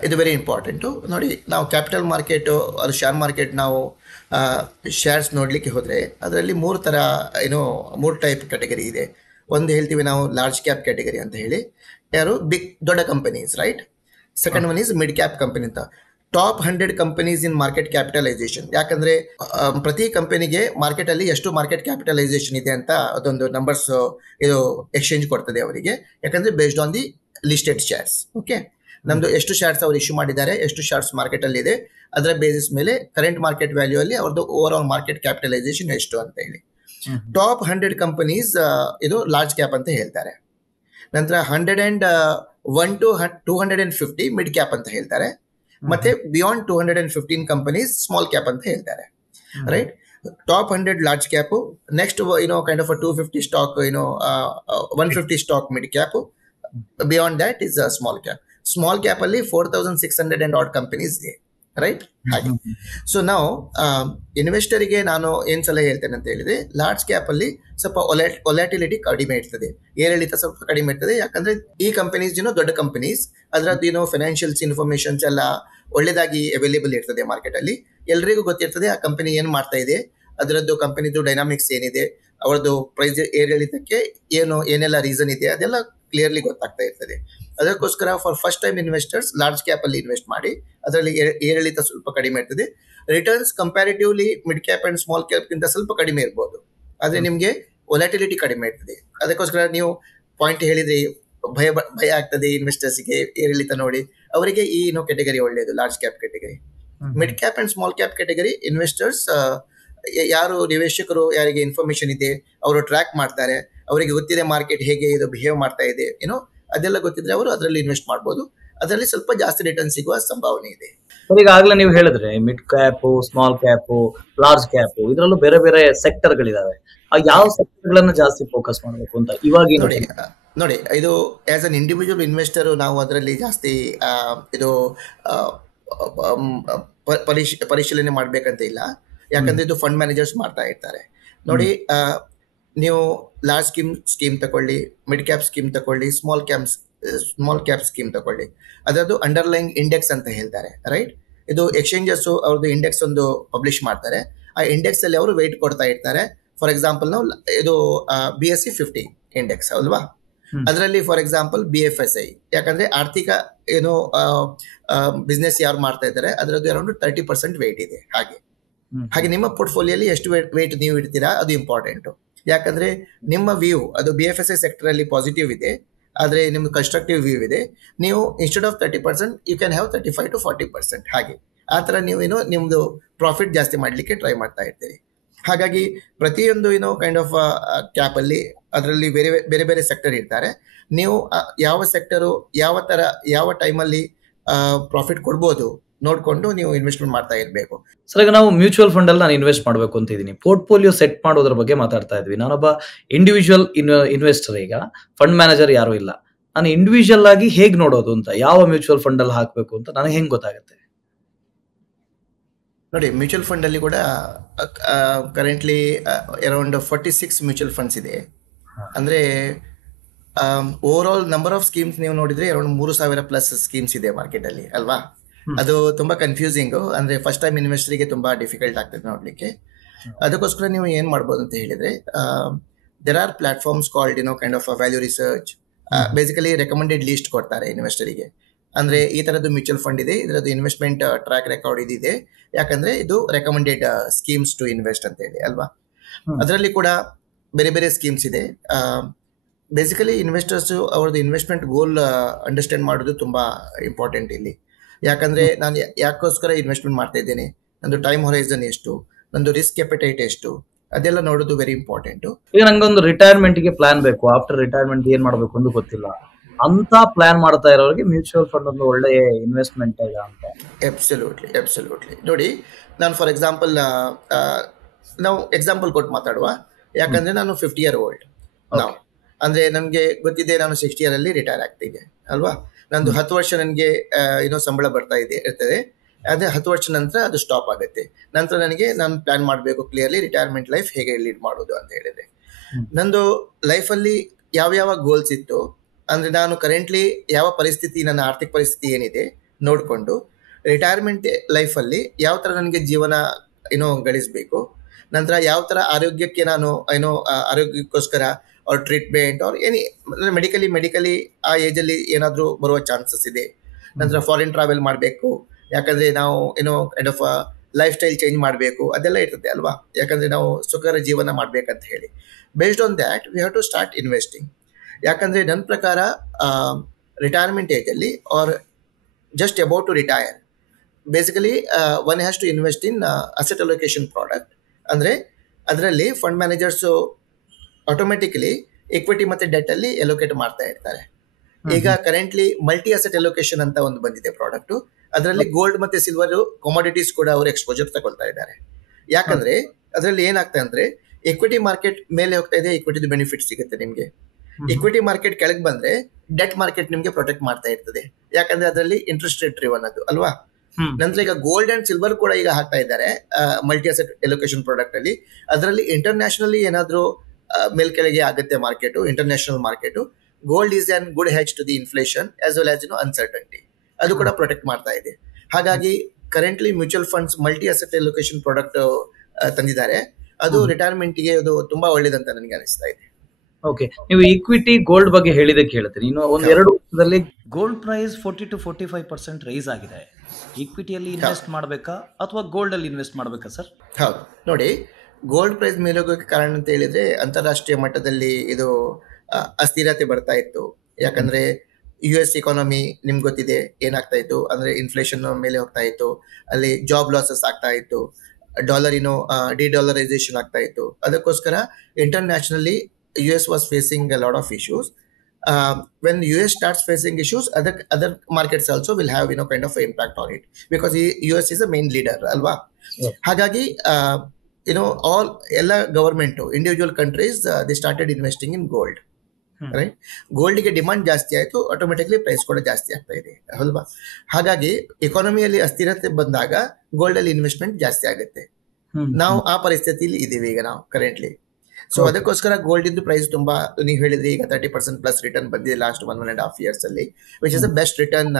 ಇದು ವೆರಿ ಇಂಪಾರ್ಟೆಂಟು. ನೋಡಿ, ನಾವು ಕ್ಯಾಪಿಟಲ್ ಮಾರ್ಕೆಟು ಅದು ಶೇರ್ ಮಾರ್ಕೆಟ್ ನಾವು ಶೇರ್ಸ್ ನೋಡಲಿಕ್ಕೆ ಹೋದರೆ ಅದರಲ್ಲಿ 3 ಥರ ಮೂರು ಟೈಪ್ ಕ್ಯಾಟಗರಿ ಇದೆ. ಒಂದು ಹೇಳ್ತೀವಿ ನಾವು ಲಾರ್ಜ್ ಕ್ಯಾಪ್ ಕ್ಯಾಟಗರಿ ಅಂತ ಹೇಳಿ, ಯಾರು ದೊಡ್ಡ companies, right. Second one is mid cap company ಅಂತ. Top 100 companies in market capitalisation. ಯಾಕಂದರೆ ಪ್ರತಿ ಕಂಪನಿಗೆ ಮಾರ್ಕೆಟಲ್ಲಿ ಎಷ್ಟು ಮಾರ್ಕೆಟ್ ಕ್ಯಾಪಿಟಲೈಸೇಷನ್ ಇದೆ ಅಂತ ಅದೊಂದು ನಂಬರ್ಸ್ ಇದು ಎಕ್ಸ್ಚೇಂಜ್ ಕೊಡ್ತದೆ ಅವರಿಗೆ. ಯಾಕಂದರೆ based on the listed shares. Okay, ನಮ್ಮದು ಎಷ್ಟು ಶೇರ್ಸ್ ಅವ್ರು ಇಶ್ಯೂ ಮಾಡಿದ್ದಾರೆ, ಎಷ್ಟು ಶೇರ್ಸ್ ಮಾರ್ಕೆಟಲ್ಲಿ ಇದೆ, ಅದರ ಬೇಸಿಸ್ ಮೇಲೆ ಕರೆಂಟ್ ಮಾರ್ಕೆಟ್ ವ್ಯಾಲ್ಯೂ ಅಲ್ಲಿ ಅವ್ರದ್ದು ಓವರ್ ಆಲ್ ಮಾರ್ಕೆಟ್ ಕ್ಯಾಪಿಟಲೈಸೇಷನ್ ಎಷ್ಟು ಅಂತ ಹೇಳಿ. ಟಾಪ್ 100 ಕಂಪನೀಸ್ ಇದು ಲಾರ್ಜ್ ಕ್ಯಾಪ್ ಅಂತ ಹೇಳ್ತಾರೆ. ನಂತರ 101 to 250 ಮಿಡ್ ಕ್ಯಾಪ್ ಅಂತ ಹೇಳ್ತಾರೆ. ಮತ್ತೆ ಬಿಯಾಂಡ್ 215 ಕಂಪನೀಸ್ ಸ್ಮಾಲ್ ಕ್ಯಾಪ್ ಅಂತ ಹೇಳ್ತಾರೆ, right. Top 100 large cap, next kind of 250 stock 150 stock mid cap, beyond that is small cap. Small cap ಅಲ್ಲಿ 4600 and odd ಕಂಪನೀಸ್ ಇದೆ, ರೈಟ್. ಹಾಗೆ ಸೊ ನಾವು ಇನ್ವೆಸ್ಟರಿಗೆ ನಾನು ಏನು ಸಲಹೆ ಹೇಳ್ತೇನೆ ಅಂತ ಹೇಳಿದ್ರೆ, ಲಾರ್ಜ್ ಕ್ಯಾಪ್ ಅಲ್ಲಿ ಸ್ವಲ್ಪ ಒಲ್ಯಾಟಿಲಿಟಿ ಕಡಿಮೆ ಇರ್ತದೆ, ಏರಿಳಿತ ಸ್ವಲ್ಪ ಕಡಿಮೆ ಇರ್ತದೆ. ಯಾಕಂದ್ರೆ ಈ ಕಂಪನೀಸ್ ದೊಡ್ಡ ಕಂಪನೀಸ್, ಅದರದ್ದು ಫೈನಾನ್ಷಿಯಲ್ಸ್ ಇನ್ಫಾರ್ಮೇಶನ್ಸ್ ಎಲ್ಲ ಒಳ್ಳೇದಾಗಿ ಅವೈಲೇಬಲ್ ಇರ್ತದೆ ಮಾರ್ಕೆಟ್ ಅಲ್ಲಿ. ಎಲ್ರಿಗೂ ಗೊತ್ತಿರ್ತದೆ ಆ ಕಂಪನಿ ಏನು ಮಾಡ್ತಾ ಇದೆ, ಅದರದ್ದು ಕಂಪನಿದು ಡೈನಾಮಿಕ್ಸ್ ಏನಿದೆ, ಅವರದ್ದು ಪ್ರೈಸ್ ಏರಿಳಿತಕ್ಕೆ ಏನೆಲ್ಲ ರೀಸನ್ ಇದೆ, ಅದೆಲ್ಲ ಕ್ಲಿಯರ್ಲಿ ಗೊತ್ತಾಗ್ತಾ ಇರ್ತದೆ. ಅದಕ್ಕೋಸ್ಕರ for first time investors large cap ಅಲ್ಲಿ ಇನ್ವೆಸ್ಟ್ ಮಾಡಿ. ಅದರಲ್ಲಿ ಏರಿಳಿತ ಸ್ವಲ್ಪ ಕಡಿಮೆ ಇರ್ತದೆ. Returns comparatively mid cap and small cap ಗಿಂತ ಸ್ವಲ್ಪ ಕಡಿಮೆ ಇರ್ಬೋದು, ಆದ್ರೆ ನಿಮಗೆ ವೊಲಾಟಿಲಿಟಿ ಕಡಿಮೆ ಇರ್ತದೆ. ಅದಕ್ಕೋಸ್ಕರ ನೀವು ಪಾಯಿಂಟ್ ಹೇಳಿದ್ರೆ ಭಯ ಆಗ್ತದೆ ಇನ್ವೆಸ್ಟರ್ಸ್ಗೆ ಏರಿಳಿತ ನೋಡಿ, ಅವರಿಗೆ ಈ ಕ್ಯಾಟಗರಿ ಒಳ್ಳೆಯದು, large cap category. Mid cap and small cap category investors ಯಾರು ನಿವೇಶಕರು ಯಾರಿಗೆ ಇನ್ಫಾರ್ಮೇಶನ್ ಇದೆ, ಅವರು ಟ್ರ್ಯಾಕ್ ಮಾಡ್ತಾರೆ, ಅವರಿಗೆ ಗೊತ್ತಿದೆ ಮಾರ್ಕೆಟ್ ಹೇಗೆ ಇದು ಬಿಹೇವ್ ಮಾಡ್ತಾ ಇದೆ, ಅದೆಲ್ಲ ಗೊತ್ತಿದ್ರೆ ಅವರು ಅದರಲ್ಲಿ ಇನ್ವೆಸ್ಟ್ ಮಾಡ್ಬೋದು. ಅದರಲ್ಲಿ ಸ್ವಲ್ಪ ಜಾಸ್ತಿ ರಿಟರ್ನ್ ಸಿಗುವ ಸಂಭಾವನೆ ಇದೆ. ಈಗಾಗಲೇ ನೀವು ಹೇಳಿದ್ರೆ mid cap, small cap, large cap, ಇದರಲ್ಲೂ ಬೇರೆ ಬೇರೆ ಸೆಕ್ಟರ್ ಗಳಿದಾವೆ. ಯಾವ ಸೆಕ್ಟರ್ ಗಳನ್ನ ಜಾಸ್ತಿ ಫೋಕಸ್ ಮಾಡಬೇಕು ಅಂತ ಇವಾಗ ನೋಡಿ, ಇದು ಆಸ್ ಅನ್ ಇಂಡಿವಿಜುವಲ್ ಇನ್ವೆಸ್ಟರ್ ನಾವು ಅದರಲ್ಲಿ ಜಾಸ್ತಿ ಇದು ಪರಿಶೀಲನೆ ಮಾಡ್ಬೇಕಂತ ಇಲ್ಲ. ಯಾಕಂದ್ರೆ ಇದು ಫಂಡ್ ಮ್ಯಾನೇಜರ್ಸ್ ಮಾಡ್ತಾ ಇರ್ತಾರೆ. ನೋಡಿ, ನೀವು ಲಾರ್ಜ್ ಸ್ಕೀಮ್ ತಗೊಳ್ಳಿ, ಮಿಡ್ ಕ್ಯಾಪ್ ಸ್ಕೀಮ್ ತಗೊಳ್ಳಿ, ಸ್ಮಾಲ್ ಕ್ಯಾಪ್ ಸ್ಕೀಮ್ ತಗೊಳ್ಳಿ, ಅದರದ್ದು ಅಂಡರ್ಲೈಂಗ್ ಇಂಡೆಕ್ಸ್ ಅಂತ ಹೇಳ್ತಾರೆ, ರೈಟ್. ಇದು ಎಕ್ಸ್ಚೇಂಜಸ್ ಅವ್ರದ್ದು ಇಂಡೆಕ್ಸ್ ಒಂದು ಪಬ್ಲಿಷ್ ಮಾಡ್ತಾರೆ. ಆ ಇಂಡೆಕ್ಸ್ ಅಲ್ಲಿ ಅವರು ವೆಯ್ಟ್ ಕೊಡ್ತಾ ಇರ್ತಾರೆ. ಫಾರ್ ಎಕ್ಸಾಂಪಲ್ ನಾವು ಇದು BSE 50 ಇಂಡೆಕ್ಸ್ ಅಲ್ವಾ, ಅದರಲ್ಲಿ ಫಾರ್ ಎಕ್ಸಾಂಪಲ್ BFSI, ಯಾಕಂದ್ರೆ ಆರ್ಥಿಕ ಬಿಸ್ನೆಸ್ ಯಾರು ಮಾಡ್ತಾ ಇದ್ದಾರೆ ಅದರದ್ದು ಅರೌಂಡ್ 30% ವೆಯ್ಟ್ ಇದೆ. ಹಾಗೆ ನಿಮ್ಮ ಪೋರ್ಟ್ಫೋಲಿಯೋಲಿ ಎಷ್ಟು ವೆಯ್ಟ್ ನೀವು ಇಡ್ತೀರಾ ಅದು ಇಂಪಾರ್ಟೆಂಟು. ಯಾಕಂದ್ರೆ ನಿಮ್ಮ ವ್ಯೂ ಅದು BFSI ಸೆಕ್ಟರ್ ಅಲ್ಲಿ ಪಾಸಿಟಿವ್ ಇದೆ, ಆದರೆ ನಿಮ್ಗೆ ಕನ್ಸ್ಟ್ರಕ್ಟಿವ್ ವ್ಯೂ ಇದೆ. ನೀವು instead of 30% you can have 35 to 40%. ಹಾಗೆ ಆ ಥರ ನೀವು ನಿಮ್ಮದು ಪ್ರಾಫಿಟ್ ಜಾಸ್ತಿ ಮಾಡಲಿಕ್ಕೆ ಟ್ರೈ ಮಾಡ್ತಾ ಇರ್ತೀರಿ. ಹಾಗಾಗಿ ಪ್ರತಿಯೊಂದು ಕೈಂಡ್ ಆಫ್ ಕ್ಯಾಪಲ್ಲಿ ಅದರಲ್ಲಿ ಬೇರೆ ಬೇರೆ ಸೆಕ್ಟರ್ ಇರ್ತಾರೆ. ನೀವು ಯಾವ ಸೆಕ್ಟರು ಯಾವ ಟೈಮಲ್ಲಿ ಪ್ರಾಫಿಟ್ ಕೊಡ್ಬೋದು ನೋಡಿಕೊಂಡು ನೀವು ಇನ್ವೆಸ್ಟ್ಮೆಂಟ್ ಮಾಡ್ತಾ ಇರಬೇಕು. ಸರ್, ಈಗ ನಾವು ಮ್ಯೂಚುವಲ್ ಫಂಡ್ ಅಲ್ಲಿ ನಾನು ಇನ್ವೆಸ್ಟ್ ಮಾಡಬೇಕು ಅಂತಿದ್ದೀನಿ, ಪೋರ್ಟ್ಫೋಲಿಯೋ ಸೆಟ್ ಮಾಡೋದ್ರ ಬಗ್ಗೆ ಮಾತಾಡ್ತಾ ಇದ್ವಿ. ನಾನೊಬ್ಬ ಇಂಡಿವಿಜುವಲ್ ಇನ್ವೆಸ್ಟರ್, ಈಗ ಫಂಡ್ ಮ್ಯಾನೇಜರ್ ಯಾರು ಇಲ್ಲ. ನಾನು ಇಂಡಿವಿಜುವಲ್ ಆಗಿ ಹೇಗೆ ನೋಡೋದು ಅಂತ, ಯಾವ ಮ್ಯೂಚುವಲ್ ಫಂಡ್ ಅಲ್ಲಿ ಹಾಕಬೇಕು ಅಂತ ನನಗೆ ಹೆಂಗೆ ಗೊತ್ತಾಗುತ್ತೆ? ನೋಡಿ, ಮ್ಯೂಚುವಲ್ ಫಂಡ್ ಅಲ್ಲಿ ಕೂಡ ಕರೆಂಟ್ಲಿ ಅರೌಂಡ್ 46 ಮ್ಯೂಚುವಲ್ ಫಂಡ್ಸ್ ಇದೆ. ಅಂದ್ರೆ over all number of schemes ನೀವು ನೋಡಿದ್ರೆ ಅರೌಂಡ್ 3000+ ಸ್ಕೀಮ್ಸ್ ಇದೆ ಮಾರ್ಕೆಟ್ ಅಲ್ಲಿ ಅಲ್ವಾ. ಅದು ತುಂಬಾ ಕನ್ಫ್ಯೂಸಿಂಗ್, ಅಂದ್ರೆ ಫಸ್ಟ್ ಟೈಮ್ ಇನ್ವೆಸ್ಟರ್ಗೆ ತುಂಬಾ ಡಿಫಿಕಲ್ಟ್ ಆಗ್ತದೆ ನೋಡ್ಲಿಕ್ಕೆ. ಅದಕ್ಕೋಸ್ಕರ ನೀವು ಏನ್ ಮಾಡ್ಬೋದು ಅಂತ ಹೇಳಿದ್ರೆ, there are platforms called kind of value research. Basically recommended list ಕೊಡ್ತಾರೆ ಇನ್ವೆಸ್ಟರಿಗೆ. ಅಂದ್ರೆ ಈ ತರದ್ದು ಮ್ಯೂಚುವಲ್ ಫಂಡ್ ಇದೆ, ಇದರದ್ದು ಇನ್ವೆಸ್ಟ್ಮೆಂಟ್ ಟ್ರ್ಯಾಕ್ ರೆಕಾರ್ಡ್ ಇದಿದೆ, ಯಾಕಂದ್ರೆ ಇದು ರೆಕಮೆಂಡೆಡ್ ಸ್ಕೀಮ್ಸ್ ಟು ಇನ್ವೆಸ್ಟ್ ಅಂತ ಹೇಳಿ ಅಲ್ವಾ. ಅದರಲ್ಲಿ ಕೂಡ ಬೇರೆ ಬೇರೆ ಸ್ಕೀಮ್ಸ್ ಇದೆ. ಬೇಸಿಕಲಿ ಇನ್ವೆಸ್ಟರ್ಸ್ ಅವ್ರದ್ದು ಇನ್ವೆಸ್ಟ್ಮೆಂಟ್ ಗೋಲ್ ಅಂಡರ್ಸ್ಟ್ಯಾಂಡ್ ಮಾಡೋದು ತುಂಬಾ ಇಂಪಾರ್ಟೆಂಟ್ ಇಲ್ಲಿ. ಯಾಕಂದ್ರೆ ನಾನು ಯಾಕೋಸ್ಕರ ಇನ್ವೆಸ್ಟ್ಮೆಂಟ್ ಮಾಡ್ತಾ ಇದ್ದೇನೆ, ನಂದು ಟೈಮ್ ಹೊರೈಸನ್ ಎಷ್ಟು, ನಂದು ರಿಸ್ಕ್ ಎಪಟೈಟ್ ಎಷ್ಟು, ಅದೆಲ್ಲ ನೋಡೋದು ವೆರಿ ಇಂಪಾರ್ಟೆಂಟ್. ಈಗ ನಂಗೊಂದು ರಿಟೈರ್ಮೆಂಟ್ ಗೆ ಪ್ಲಾನ್ ಬೇಕು, ಆಫ್ಟರ್ ರಿಟೈರ್ಮೆಂಟ್ ಏನ್ ಮಾಡ್ಬೇಕು ಅಂತ ಗೊತ್ತಿಲ್ಲ, ಅಂತ ಪ್ಲಾನ್ ಮಾಡ್ತಾ ಇರೋರಿಗೆ ಮ್ಯೂಚುವಲ್ ಫಂಡ್ ಒಂದು ಒಳ್ಳೆ ಇನ್ವೆಸ್ಟ್ಮೆಂಟ್ ಇಲ್ಲ ಅಂತ. ಎಬ್ಸಲ್ಯೂಟ್ಲಿ ನೋಡಿ, ನಾನು ಫಾರ್ ಎಕ್ಸಾಂಪಲ್ ನಾವು ಎಕ್ಸಾಂಪಲ್ ಕೊಟ್ಟು ಮಾತಾಡುವ. ಯಾಕಂದ್ರೆ ನಾನು 50 year old ನಾವು, ಅಂದ್ರೆ ನನಗೆ ಗೊತ್ತಿದೆ ನಾನು 60 year ರಿಟೈರ್ ಆಗ್ತಿದ್ದೆ ಅಲ್ವಾ. ನಂದು 10 ವರ್ಷ ನನಗೆ ಸಂಬಳ ಬರ್ತಾ ಇರ್ತದೆ. ಅದೇ 10 ವರ್ಷ ನಂತರ ಅದು ಸ್ಟಾಪ್ ಆಗುತ್ತೆ. ನಂತರ ನಾನು ಪ್ಲಾನ್ ಮಾಡಬೇಕು ಕ್ಲಿಯರ್ಲಿ ರಿಟೈರ್ಮೆಂಟ್ ಲೈಫ್ ಹೇಗೆ ಲೀಡ್ ಮಾಡೋದು ಅಂತ ಹೇಳಿದ್ರೆ, ನಂದು ಲೈಫಲ್ಲಿ ಯಾವ ಗೋಲ್ಸ್ ಇತ್ತು ಅಂದ್ರೆ, ನಾನು ಕರೆಂಟ್ಲಿ ಯಾವ ಪರಿಸ್ಥಿತಿ, ನನ್ನ ಆರ್ಥಿಕ ಪರಿಸ್ಥಿತಿ ಏನಿದೆ ನೋಡಿಕೊಂಡು ರಿಟೈರ್ಮೆಂಟ್ ಲೈಫಲ್ಲಿ ಯಾವ ಥರ ನನಗೆ ಜೀವನ ಗಳಿಸಬೇಕು, ನಂತರ ಯಾವ ಥರ ಆರೋಗ್ಯಕ್ಕೆ ನಾನು ಆರೋಗ್ಯಕ್ಕೋಸ್ಕರ ಅವ್ರ ಟ್ರೀಟ್ಮೆಂಟ್ ಅವ್ರ ಮೆಡಿಕಲಿ ಆ ಏಜಲ್ಲಿ ಏನಾದರೂ ಬರುವ ಚಾನ್ಸಸ್ ಇದೆ. ನಂತರ ಫಾರಿನ್ ಟ್ರಾವೆಲ್ ಮಾಡಬೇಕು, ಯಾಕಂದರೆ ನಾವು kind of life style change ಮಾಡಬೇಕು, ಅದೆಲ್ಲ ಇರ್ತದೆ ಅಲ್ವಾ. ಯಾಕಂದರೆ ನಾವು ಸುಖಕರ ಜೀವನ ಮಾಡಬೇಕಂತ ಹೇಳಿ, based on that we have to start investing. ಯಾಕಂದರೆ ನನ್ನ ಪ್ರಕಾರ ರಿಟೈರ್ಮೆಂಟ್ ಏಜಲ್ಲಿ are just about to retire, basically one has to invest in asset allocation product. ಅಂದರೆ ಅದರಲ್ಲಿ ಫಂಡ್ ಮ್ಯಾನೇಜರ್ಸು ಆಟೋಮೆಟಿಕಲಿ ಇಕ್ವಿಟಿ ಮತ್ತು ಡೆಟ್ಟಲ್ಲಿ ಎಲೋಕೇಟ್ ಮಾಡ್ತಾ ಇರ್ತಾರೆ. ಈಗ ಕರೆಂಟ್ಲಿ ಮಲ್ಟಿ ಅಸೆಟ್ ಅಲೋಕೇಶನ್ ಅಂತ ಒಂದು ಬಂದಿದೆ ಪ್ರಾಡಕ್ಟು. ಅದರಲ್ಲಿ ಗೋಲ್ಡ್ ಮತ್ತು ಸಿಲ್ವರ್ ಕಾಮೋಡಿಟೀಸ್ ಕೂಡ ಅವರು ಎಕ್ಸ್ಪೋಜರ್ ತಗೊಳ್ತಾ ಇದ್ದಾರೆ. ಯಾಕಂದರೆ ಅದರಲ್ಲಿ ಏನಾಗ್ತದೆ ಅಂದರೆ, ಇಕ್ವಿಟಿ ಮಾರ್ಕೆಟ್ ಮೇಲೆ ಹೋಗ್ತಾ ಇದೆ, ಇಕ್ವಿಟಿದು ಬೆನಿಫಿಟ್ ಸಿಗುತ್ತೆ ನಿಮಗೆ. ಇಕ್ವಿಟಿ ಮಾರ್ಕೆಟ್ ಕೆಳಗೆ ಬಂದರೆ ಡೆಟ್ ಮಾರ್ಕೆಟ್ ನಿಮಗೆ ಪ್ರೊಟೆಕ್ಟ್ ಮಾಡ್ತಾ ಇರ್ತದೆ, ಯಾಕಂದರೆ ಅದರಲ್ಲಿ ಇಂಟ್ರೆಸ್ಟ್ ರೇಟ್ ಡ್ರಿವನ್ ಅದು ಅಲ್ವಾ. ನಂತರ ಈಗ ಗೋಲ್ಡ್ ಅಂಡ್ ಸಿಲ್ವರ್ ಕೂಡ ಈಗ ಹಾಕ್ತಾ ಇದ್ದಾರೆ ಮಲ್ಟಿ ಅಸೆಟ್ ಎಲೋಕೇಶನ್ ಪ್ರಾಡಕ್ಟ್ ಅಲ್ಲಿ. ಅದರಲ್ಲಿ ಇಂಟರ್ನ್ಯಾಷನಲಿ ಏನಾದರೂ ಮೇಲ್ಕೆಳಗೆ ಆಗುತ್ತೆ market, international market, gold is on good hedge to the inflation as well as uncertainty, ಅದು ಕೂಡ ಪ್ರೊಟೆಕ್ಟ್ ಮಾಡ್ತಾ ಇದೆ. ಹಾಗಾಗಿ currently mutual funds multi asset allocation product ತಂದಿದ್ದಾರೆ. ಅದು ರಿಟೈರ್ಮೆಂಟ್ಗೆ ಅದು ತುಂಬಾ ಒಳ್ಳೇದಂತ ನನಗೆ ಅನಿಸ್ತಾ ಇದೆ. ಓಕೆ, ನೀವು ಇಕ್ವಿಟಿ ಗೋಲ್ಡ್ ಬಗ್ಗೆ ಹೇಳಿದಕ್ಕೆ ಹೇಳ್ತೀನಿ. ಇನ್ನು ಒಂದೆರಡು ವರ್ಷದಲ್ಲಿ ಗೋಲ್ಡ್ ಪ್ರೈಸ್ 40 to 45% ರೈಸ್ ಆಗಿದೆ. ಇಕ್ವಿಟಿಯಲ್ಲಿ ಇನ್ವೆಸ್ಟ್ ಮಾಡಬೇಕಾ ಅಥವಾ ಗೋಲ್ಡ್ ಅಲ್ಲಿ ಇನ್ವೆಸ್ಟ್ ಮಾಡಬೇಕಾ ಸರ್? ಹೌದು ನೋಡಿ, ಗೋಲ್ಡ್ ಪ್ರೈಸ್ ಮೇಲೆ ಹೋಗೋಕ್ಕೆ ಕಾರಣ ಅಂತ ಹೇಳಿದ್ರೆ, ಅಂತಾರಾಷ್ಟ್ರೀಯ ಮಟ್ಟದಲ್ಲಿ ಇದು ಅಸ್ಥಿರತೆ ಬರ್ತಾ ಇತ್ತು. ಯಾಕಂದ್ರೆ US ಇಕಾನಮಿ ನಿಮ್ಗೆ ಗೊತ್ತಿದೆ ಏನಾಗ್ತಾ ಇತ್ತು ಅಂದ್ರೆ, ಇನ್ಫ್ಲೇಷನ್ ಮೇಲೆ ಹೋಗ್ತಾ ಇತ್ತು, ಅಲ್ಲಿ ಜಾಬ್ ಲಾಸಸ್ ಆಗ್ತಾ ಇತ್ತು, ಡಾಲರ್ ಡಿಡಾಲರೈಸೇಷನ್ ಆಗ್ತಾ ಇತ್ತು. ಅದಕ್ಕೋಸ್ಕರ internationally US was facing a lot of issues. When US starts facing issues, other markets also will have kind of impact on it, because US is a main leader ಅಲ್ವಾ. ಹಾಗಾಗಿ all ಎಲ್ಲ government individual countries they started investing in gold. Right, ಗೋಲ್ಡ್ಗೆ demand ಜಾಸ್ತಿ ಆಯಿತು, automatically price ಕೂಡ ಜಾಸ್ತಿ ಆಗ್ತಾ ಇದೆ ಅಲ್ವಾ. ಹಾಗಾಗಿ ಇಕಾನಮಿಯಲ್ಲಿ ಅಸ್ಥಿರತೆ ಬಂದಾಗ ಗೋಲ್ಡಲ್ಲಿ ಇನ್ವೆಸ್ಟ್ಮೆಂಟ್ ಜಾಸ್ತಿ ಆಗುತ್ತೆ. ನಾವು ಆ ಪರಿಸ್ಥಿತಿಯಲ್ಲಿ ಇದ್ದೀವಿ ಈಗ ನಾವು ಕರೆಂಟ್ಲಿ. ಸೊ ಅದಕ್ಕೋಸ್ಕರ ಗೋಲ್ಡ್ ಇಂದು ಪ್ರೈಸ್ ತುಂಬಾ, ನೀವು ಹೇಳಿದ್ರೆ ಈಗ 30% ಪ್ಲಸ್ ರಿಟರ್ನ್ ಬಂದಿದೆ ಲಾಸ್ಟ್ 1.5 years ಅಲ್ಲಿ, which is the best return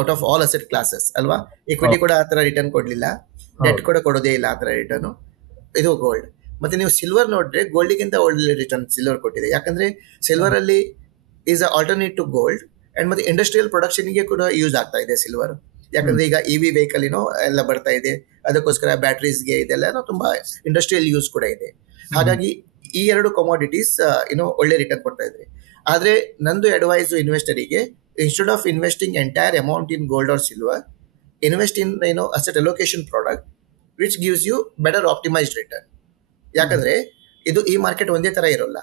out of all asset classes ಅಲ್ವಾ. ಇಕ್ವಿಟಿ ಕೂಡ ಆ ಥರ ರಿಟರ್ನ್ ಕೊಡಲಿಲ್ಲ, ಡೆಟ್ ಕೂಡ ಕೊಡೋದೇ ಇಲ್ಲ ಆ ಥರ ರಿಟರ್ನು, ಇದು ಗೋಲ್ಡ್. ಮತ್ತೆ ನೀವು ಸಿಲ್ವರ್ ನೋಡಿದ್ರೆ ಗೋಲ್ಡ್ಗಿಂತ ಒಳ್ಳೆ ರಿಟರ್ನ್ ಸಿಲ್ವರ್ ಕೊಟ್ಟಿದೆ. ಯಾಕಂದ್ರೆ ಸಿಲ್ವರ್ ಅಲ್ಲಿ is a alternate to gold, and ಮತ್ತೆ ಇಂಡಸ್ಟ್ರಿಯಲ್ ಪ್ರೊಡಕ್ಷನ್ಗೆ ಕೂಡ ಯೂಸ್ ಆಗ್ತಾ ಇದೆ ಸಿಲ್ವರ್. ಯಾಕಂದ್ರೆ ಈಗ EV ವೆಹಿಕಲ್ ಎಲ್ಲ ಬರ್ತಾ ಇದೆ, ಅದಕ್ಕೋಸ್ಕರ ಬ್ಯಾಟ್ರೀಸ್ಗೆ ಇದೆಲ್ಲ ತುಂಬಾ ಇಂಡಸ್ಟ್ರಿಯಲ್ ಯೂಸ್ ಕೂಡ ಇದೆ. ಹಾಗಾಗಿ ಈ ಎರಡು ಕಮಾಡಿಟೀಸ್ ಒಳ್ಳೆ ರಿಟರ್ನ್ ಕೊಡ್ತಾ ಇದ್ರೆ. ಆದ್ರೆ ನಂದು ಅಡ್ವೈಸ್ ಇನ್ವೆಸ್ಟರಿಗೆ, instead of investing entire amount in gold or silver, invest in asset allocation product which gives you better optimised return. ಯಾಕಂದ್ರೆ ಇದು ಈ ಮಾರ್ಕೆಟ್ ಒಂದೇ ತರ ಇರೋಲ್ಲ.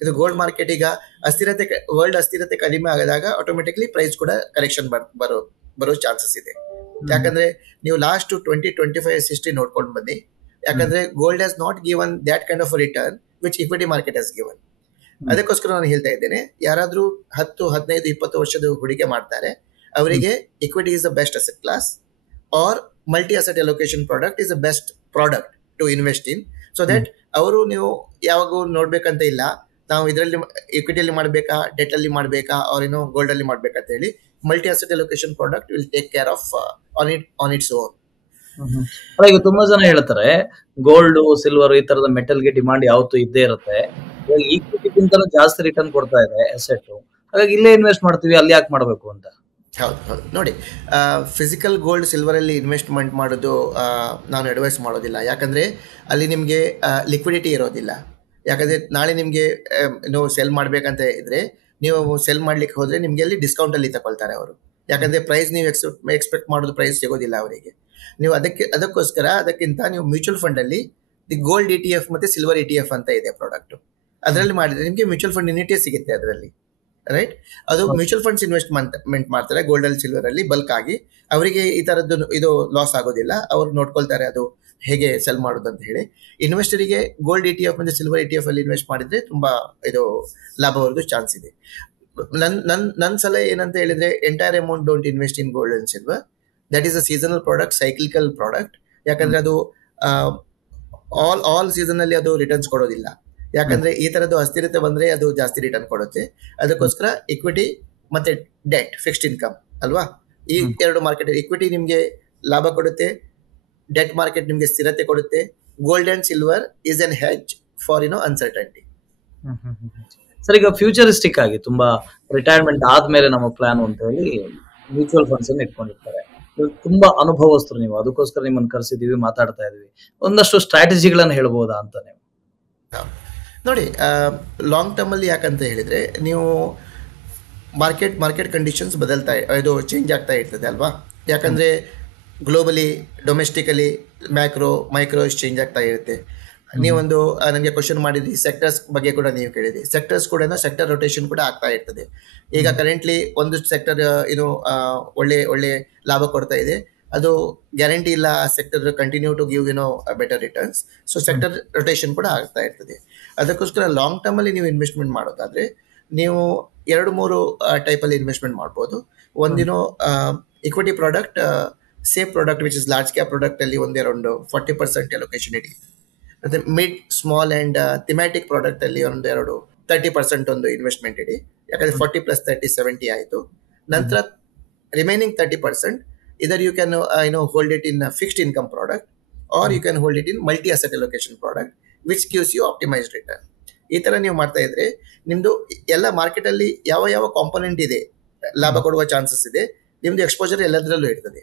ಇದು ಗೋಲ್ಡ್ ಮಾರ್ಕೆಟ್ ಈಗ ವರ್ಲ್ಡ್ ಅಸ್ಥಿರತೆ ಕಡಿಮೆ ಆದಾಗ ಆಟೋಮೆಟಿಕ್ಲಿ ಪ್ರೈಸ್ ಕೂಡ ಕರೆಕ್ಷನ್ ಬರೋ ಚಾನ್ಸಸ್ ಇದೆ. ಯಾಕಂದ್ರೆ ನೀವು ಲಾಸ್ಟ್ 20-25 ಹಿಸ್ಟ್ರಿ ನೋಡ್ಕೊಂಡು ಬನ್ನಿ. ಯಾಕಂದ್ರೆ gold has not given that kind of return which equity market has given. ಅದಕ್ಕೋಸ್ಕರ ನಾನು ಹೇಳ್ತಾ ಇದ್ದೇನೆ, ಯಾರಾದ್ರೂ 10, 15, 20 ವರ್ಷದ ಹೂಡಿಕೆ ಮಾಡ್ತಾರೆ, ಅವರಿಗೆ equity is the best asset class, or multi asset allocation product is the best product to invest in. So that ಅವರು ನೀವು ಯಾವಾಗೂ ನೋಡ್ಬೇಕಂತ ಇಲ್ಲ, ನಾವು ಇದರಲ್ಲಿ ಇಕ್ವಿಟಿಯಲ್ಲಿ ಮಾಡಬೇಕಾ, ಡೆಟ್ ಅಲ್ಲಿ ಮಾಡಬೇಕಾ, ಅವ್ರ ಗೋಲ್ಡ್ ಅಲ್ಲಿ ಮಾಡ್ಬೇಕಂತ ಹೇಳಿ. Multi asset allocation product will take care of on its own. ಈಗ ತುಂಬಾ ಜನ ಹೇಳ್ತಾರೆ ಗೋಲ್ಡ್, ಸಿಲ್ವರ್ ಈ ತರದ ಮೆಟಲ್ಗೆ ಡಿಮಾಂಡ್ ಯಾವತ್ತೂ ಇದ್ದೇ ಇರುತ್ತೆ, ಈಕ್ವಿಟಿಗಿಂತಲೂ ಜಾಸ್ತಿ ರಿಟರ್ನ್ ಕೊಡ್ತಾ ಇದೆ ಅಸೆಟ್, ಹಾಗಾಗಿ ಇಲ್ಲೇ ಇನ್ವೆಸ್ಟ್ ಮಾಡ್ತೀವಿ, ಅಲ್ಲಿ ಯಾಕೆ ಮಾಡಬೇಕು ಅಂತ. ಹೌದು ನೋಡಿ, ಫಿಸಿಕಲ್ ಗೋಲ್ಡ್ ಸಿಲ್ವರ್ ಅಲ್ಲಿ ಇನ್ವೆಸ್ಟ್ಮೆಂಟ್ ಮಾಡೋದು ನಾನು ಅಡ್ವೈಸ್ ಮಾಡೋದಿಲ್ಲ. ಯಾಕಂದ್ರೆ ಅಲ್ಲಿ ನಿಮಗೆ ಲಿಕ್ವಿಡಿಟಿ ಇರೋದಿಲ್ಲ. ಯಾಕಂದ್ರೆ ನಾಳೆ ನಿಮಗೆ ಸೆಲ್ ಮಾಡ್ಬೇಕಂತ ಇದ್ರೆ, ನೀವು ಸೆಲ್ ಮಾಡ್ಲಿಕ್ಕೆ ಹೋದ್ರೆ ನಿಮ್ಗೆ ಅಲ್ಲಿ ಡಿಸ್ಕೌಂಟ್ ಅಲ್ಲಿ ತಗೊಳ್ತಾರೆ ಅವರು. ಯಾಕಂದ್ರೆ ಪ್ರೈಸ್ ನೀವು ಎಕ್ಸ್ಪೆಕ್ಟ್ ಮಾಡೋದು ಪ್ರೈಸ್ ಸಿಗೋದಿಲ್ಲ ಅವರಿಗೆ. ನೀವು ಅದಕ್ಕಿಂತ ನೀವು ಮ್ಯೂಚುವಲ್ ಫಂಡ್ ಅಲ್ಲಿ ದಿ ಗೋಲ್ಡ್ ETF ಮತ್ತೆ ಸಿಲ್ವರ್ ETF ಅಂತ ಇದೆ ಪ್ರಾಡಕ್ಟ್, ಅದರಲ್ಲಿ ಮಾಡಿದ್ರೆ ನಿಮಗೆ ಮ್ಯೂಚುವಲ್ ಫಂಡ್ ಯೂನಿಟೇ ಸಿಗುತ್ತೆ ಅದರಲ್ಲಿ ರೈಟ್. ಅದು ಮ್ಯೂಚುವಲ್ ಫಂಡ್ಸ್ ಇನ್ವೆಸ್ಟ್ಮೆಂಟ್ ಮಾಡ್ತಾರೆ ಗೋಲ್ಡ್ ಅಲ್ಲಿ ಸಿಲ್ವರ್ ಅಲ್ಲಿ ಬಲ್ಕ್ ಆಗಿ. ಅವರಿಗೆ ಈ ತರದ್ದು ಇದು ಲಾಸ್ ಆಗೋದಿಲ್ಲ, ಅವ್ರು ನೋಡ್ಕೊಳ್ತಾರೆ ಅದು ಹೇಗೆ ಸೆಲ್ ಮಾಡೋದು ಅಂತ ಹೇಳಿ. ಇನ್ವೆಸ್ಟರಿಗೆ ಗೋಲ್ಡ್ ETF ಮತ್ತೆ ಸಿಲ್ವರ್ ETF ಅಲ್ಲಿ ಇನ್ವೆಸ್ಟ್ ಮಾಡಿದ್ರೆ ತುಂಬಾ ಇದು ಲಾಭ ಬರೋದು ಚಾನ್ಸ್ ಇದೆ. ನನ್ನ ಸಲಹೆ ಏನಂತ ಹೇಳಿದ್ರೆ, entire amount don't invest in gold and silver. That is a seasonal product, cyclical product. ಯಾಕಂದ್ರೆ ಅದು ಆಲ್ ಸೀಸನ್ ಅಲ್ಲಿ ಅದು ರಿಟರ್ನ್ಸ್ ಕೊಡೋದಿಲ್ಲ. ಯಾಕಂದ್ರೆ ಈ ತರದ್ದು ಅಸ್ಥಿರತೆ ಬಂದ್ರೆ ಅದು ಜಾಸ್ತಿ ರಿಟರ್ನ್ ಕೊಡುತ್ತೆ. ಅದಕ್ಕೋಸ್ಕರ ಇಕ್ವಿಟಿ ಮತ್ತೆ ಡೆಟ್, ಫಿಕ್ಸ್ಡ್ ಇನ್ಕಮ್ ಅಲ್ವಾ, ಈ ಎರಡು ಮಾರ್ಕೆಟ್. ಇಕ್ವಿಟಿ ನಿಮ್ಗೆ ಲಾಭ ಕೊಡುತ್ತೆ, ಡೆಟ್ ಮಾರ್ಕೆಟ್ ನಿಮ್ಗೆ ಸ್ಥಿರತೆ ಕೊಡುತ್ತೆ. Gold and silver is N hedge for uncertainty. Sir, ಈಗ ಫ್ಯೂಚರಿಸ್ಟಿಕ್ ಆಗಿ ತುಂಬಾ ರಿಟೈರ್ಮೆಂಟ್ ಆದ್ಮೇಲೆ ನಮ್ಮ ಪ್ಲಾನ್ ಅಂತ ಹೇಳಿ ಮ್ಯೂಚುವಲ್ ಫಂಡ್ಸ್ ಅನ್ನು ಇಟ್ಕೊಂಡಿರ್ತಾರೆ. ತುಂಬಾ ಅನುಭವಸ್ಥರು ನೀವು, ಅದಕ್ಕೋಸ್ಕರ ನಿಮ್ಮನ್ನು ಕರೆಸಿದೀವಿ, ಮಾತಾಡ್ತಾ ಇದೀವಿ. ಒಂದಷ್ಟು ಸ್ಟ್ರಾಟಜಿಗಳನ್ನ ಹೇಳ್ಬೋದಾ ಅಂತ ನೀವು? ನೋಡಿ, ಲಾಂಗ್ ಟರ್ಮ್ ಅಲ್ಲಿ ಯಾಕಂತ ಹೇಳಿದ್ರೆ, ನೀವು ಮಾರ್ಕೆಟ್ ಕಂಡೀಷನ್ಸ್ ಬದಲ್ತಾ ಇದು ಚೇಂಜ್ ಆಗ್ತಾ ಇರ್ತದೆ ಅಲ್ವಾ. ಯಾಕಂದ್ರೆ ಗ್ಲೋಬಲಿ, ಡೊಮೆಸ್ಟಿಕಲಿ, ಮೈಕ್ರೋ ಚೇಂಜ್ ಆಗ್ತಾ ಇರುತ್ತೆ. ನೀವೊಂದು ನನಗೆ ಕ್ವಶನ್ ಮಾಡಿದ್ರಿ, ಸೆಕ್ಟರ್ಸ್ ಬಗ್ಗೆ ಕೂಡ ನೀವು ಕೇಳಿದ್ರಿ. ಸೆಕ್ಟರ್ಸ್ ಕೂಡ ಸೆಕ್ಟರ್ ರೊಟೇಷನ್ ಕೂಡ ಆಗ್ತಾ ಇರ್ತದೆ. ಈಗ ಕರೆಂಟ್ಲಿ ಒಂದು ಸೆಕ್ಟರ್ ಒಳ್ಳೆ ಲಾಭ ಕೊಡ್ತಾ ಇದೆ, ಅದು ಗ್ಯಾರಂಟಿ ಇಲ್ಲ ಆ sector continue to give better returns. So sector rotation ಕೂಡ ಆಗ್ತಾ ಇರ್ತದೆ. ಅದಕ್ಕೋಸ್ಕರ ಲಾಂಗ್ ಟರ್ಮ್ ಅಲ್ಲಿ ನೀವು ಇನ್ವೆಸ್ಟ್ಮೆಂಟ್ ಮಾಡೋದಾದ್ರೆ ನೀವು 2-3 ಟೈಪಲ್ಲಿ ಇನ್ವೆಸ್ಟ್ಮೆಂಟ್ ಮಾಡ್ಬೋದು. ಒಂದಿನೋ equity product, safe product which is large cap product ಅಲ್ಲಿ ಒಂದೇ ಅರೌಂಡ್ 40% ಅಲೋಕೇಶನ್ ಇಡಿ. ಮತ್ತೆ mid, small and thematic product ಅಲ್ಲಿ ಒಂದು 30% ಒಂದು ಇನ್ವೆಸ್ಟ್ಮೆಂಟ್ ಇಡಿ. ಯಾಕಂದ್ರೆ 40 + 30 70 ಆಯಿತು. ನಂತರ remaining 30% either you can hold it in a fixed income product, or you can hold it in multi asset allocation product which gives you optimized return. ಈ ತರ ನೀವು ಮಾಡ್ತಾ ಇದ್ರೆ ನಿಮ್ದು ಎಲ್ಲ ಮಾರ್ಕೆಟ್ ಅಲ್ಲಿ ಯಾವ ಕಾಂಪೊನೆಂಟ್ ಇದೆ, ಲಾಭ ಕೊಡುವ ಚಾನ್ಸಸ್ ಇದೆ, ನಿಮ್ದು ಎಕ್ಸ್ಪೋಜರ್ ಎಲ್ಲದರಲ್ಲೂ ಇರ್ತದೆ.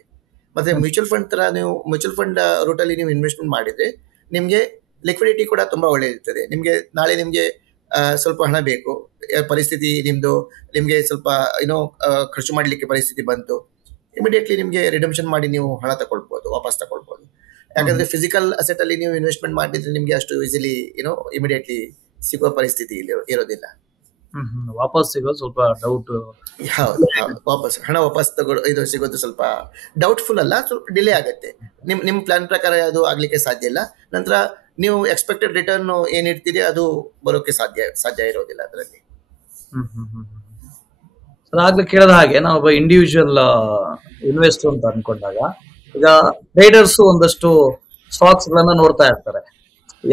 ಮತ್ತೆ ಮ್ಯೂಚುವಲ್ ಫಂಡ್ ತರ ನೀವು ಮ್ಯೂಚುವಲ್ ಫಂಡ್ ರೂಟಲ್ಲಿ ನೀವು ಇನ್ವೆಸ್ಟ್ಮೆಂಟ್ ಮಾಡಿದ್ರೆ ನಿಮಗೆ ಲಿಕ್ವಿಡಿಟಿ ಕೂಡ ತುಂಬಾ ಒಳ್ಳೆ ಇರ್ತದೆ. ನಿಮಗೆ ನಾಳೆ ನಿಮಗೆ ಸ್ವಲ್ಪ ಹಣ ಬೇಕು, ಪರಿಸ್ಥಿತಿ ನಿಮಗೆ ಸ್ವಲ್ಪ ಖರ್ಚು ಮಾಡಲಿಕ್ಕೆ ಪರಿಸ್ಥಿತಿ ಬಂತು, ಇಮಿಡಿಯೇಟ್ಲಿ ನಿಮಗೆ ರಿಡಮ್ಷನ್ ಮಾಡಿ ನೀವು ಹಣ ತಗೊಳ್ಬೋದು, ವಾಪಸ್ ತಗೊಳ್ಬೋದು. ಯಾಕಂದ್ರೆ ಫಿಸಿಕಲ್ ಅಸೆಟ್ ಅಲ್ಲಿ ನೀವು ಇನ್ವೆಸ್ಟ್ಮೆಂಟ್ ಮಾಡಿದ್ರೆ ನಿಮಗೆ ಅಷ್ಟು ಈಸಿಲಿ ಇಮಿಡಿಯೇಟ್ಲಿ ಸಿಗುವ ಪರಿಸ್ಥಿತಿ ಇರೋದಿಲ್ಲ. ವಾಪಸ್ ಸಿಗೋದು ಸ್ವಲ್ಪ ಡೌಟ್. ಹಣ ವಾಪಸ್ ಸಿಗೋದು ಸ್ವಲ್ಪ ಡೌಟ್ಫುಲ್ ಅಲ್ಲ, ಸ್ವಲ್ಪ ಡಿಲೇ ಆಗುತ್ತೆ. ನಿಮ್ ಪ್ಲಾನ್ ಪ್ರಕಾರ ಅದು ಆಗ್ಲಿಕ್ಕೆ ಸಾಧ್ಯ ಇಲ್ಲ. ನಂತರ ನೀವು ಎಕ್ಸ್ಪೆಕ್ಟೆಡ್ ರಿಟರ್ನ್ ಏನಿರ್ತೀರಿ ಅದು ಬರೋಕೆ ಸಾಧ್ಯ ಇರೋದಿಲ್ಲ ಅದರಲ್ಲಿ. ಆಗ್ಲೇ ಕೇಳಿದ ಹಾಗೆ ನಾವೊಬ್ಬ ಇಂಡಿವಿಜುವಲ್ ಇನ್ವೆಸ್ಟರ್ ಅಂತ ಅನ್ಕೊಂಡಾಗ, ಈಗ ಟ್ರೇಡರ್ಸ್ ಒಂದಷ್ಟು ಸ್ಟಾಕ್ಸ್ ಗಳನ್ನ ನೋಡ್ತಾ ಇರ್ತಾರೆ,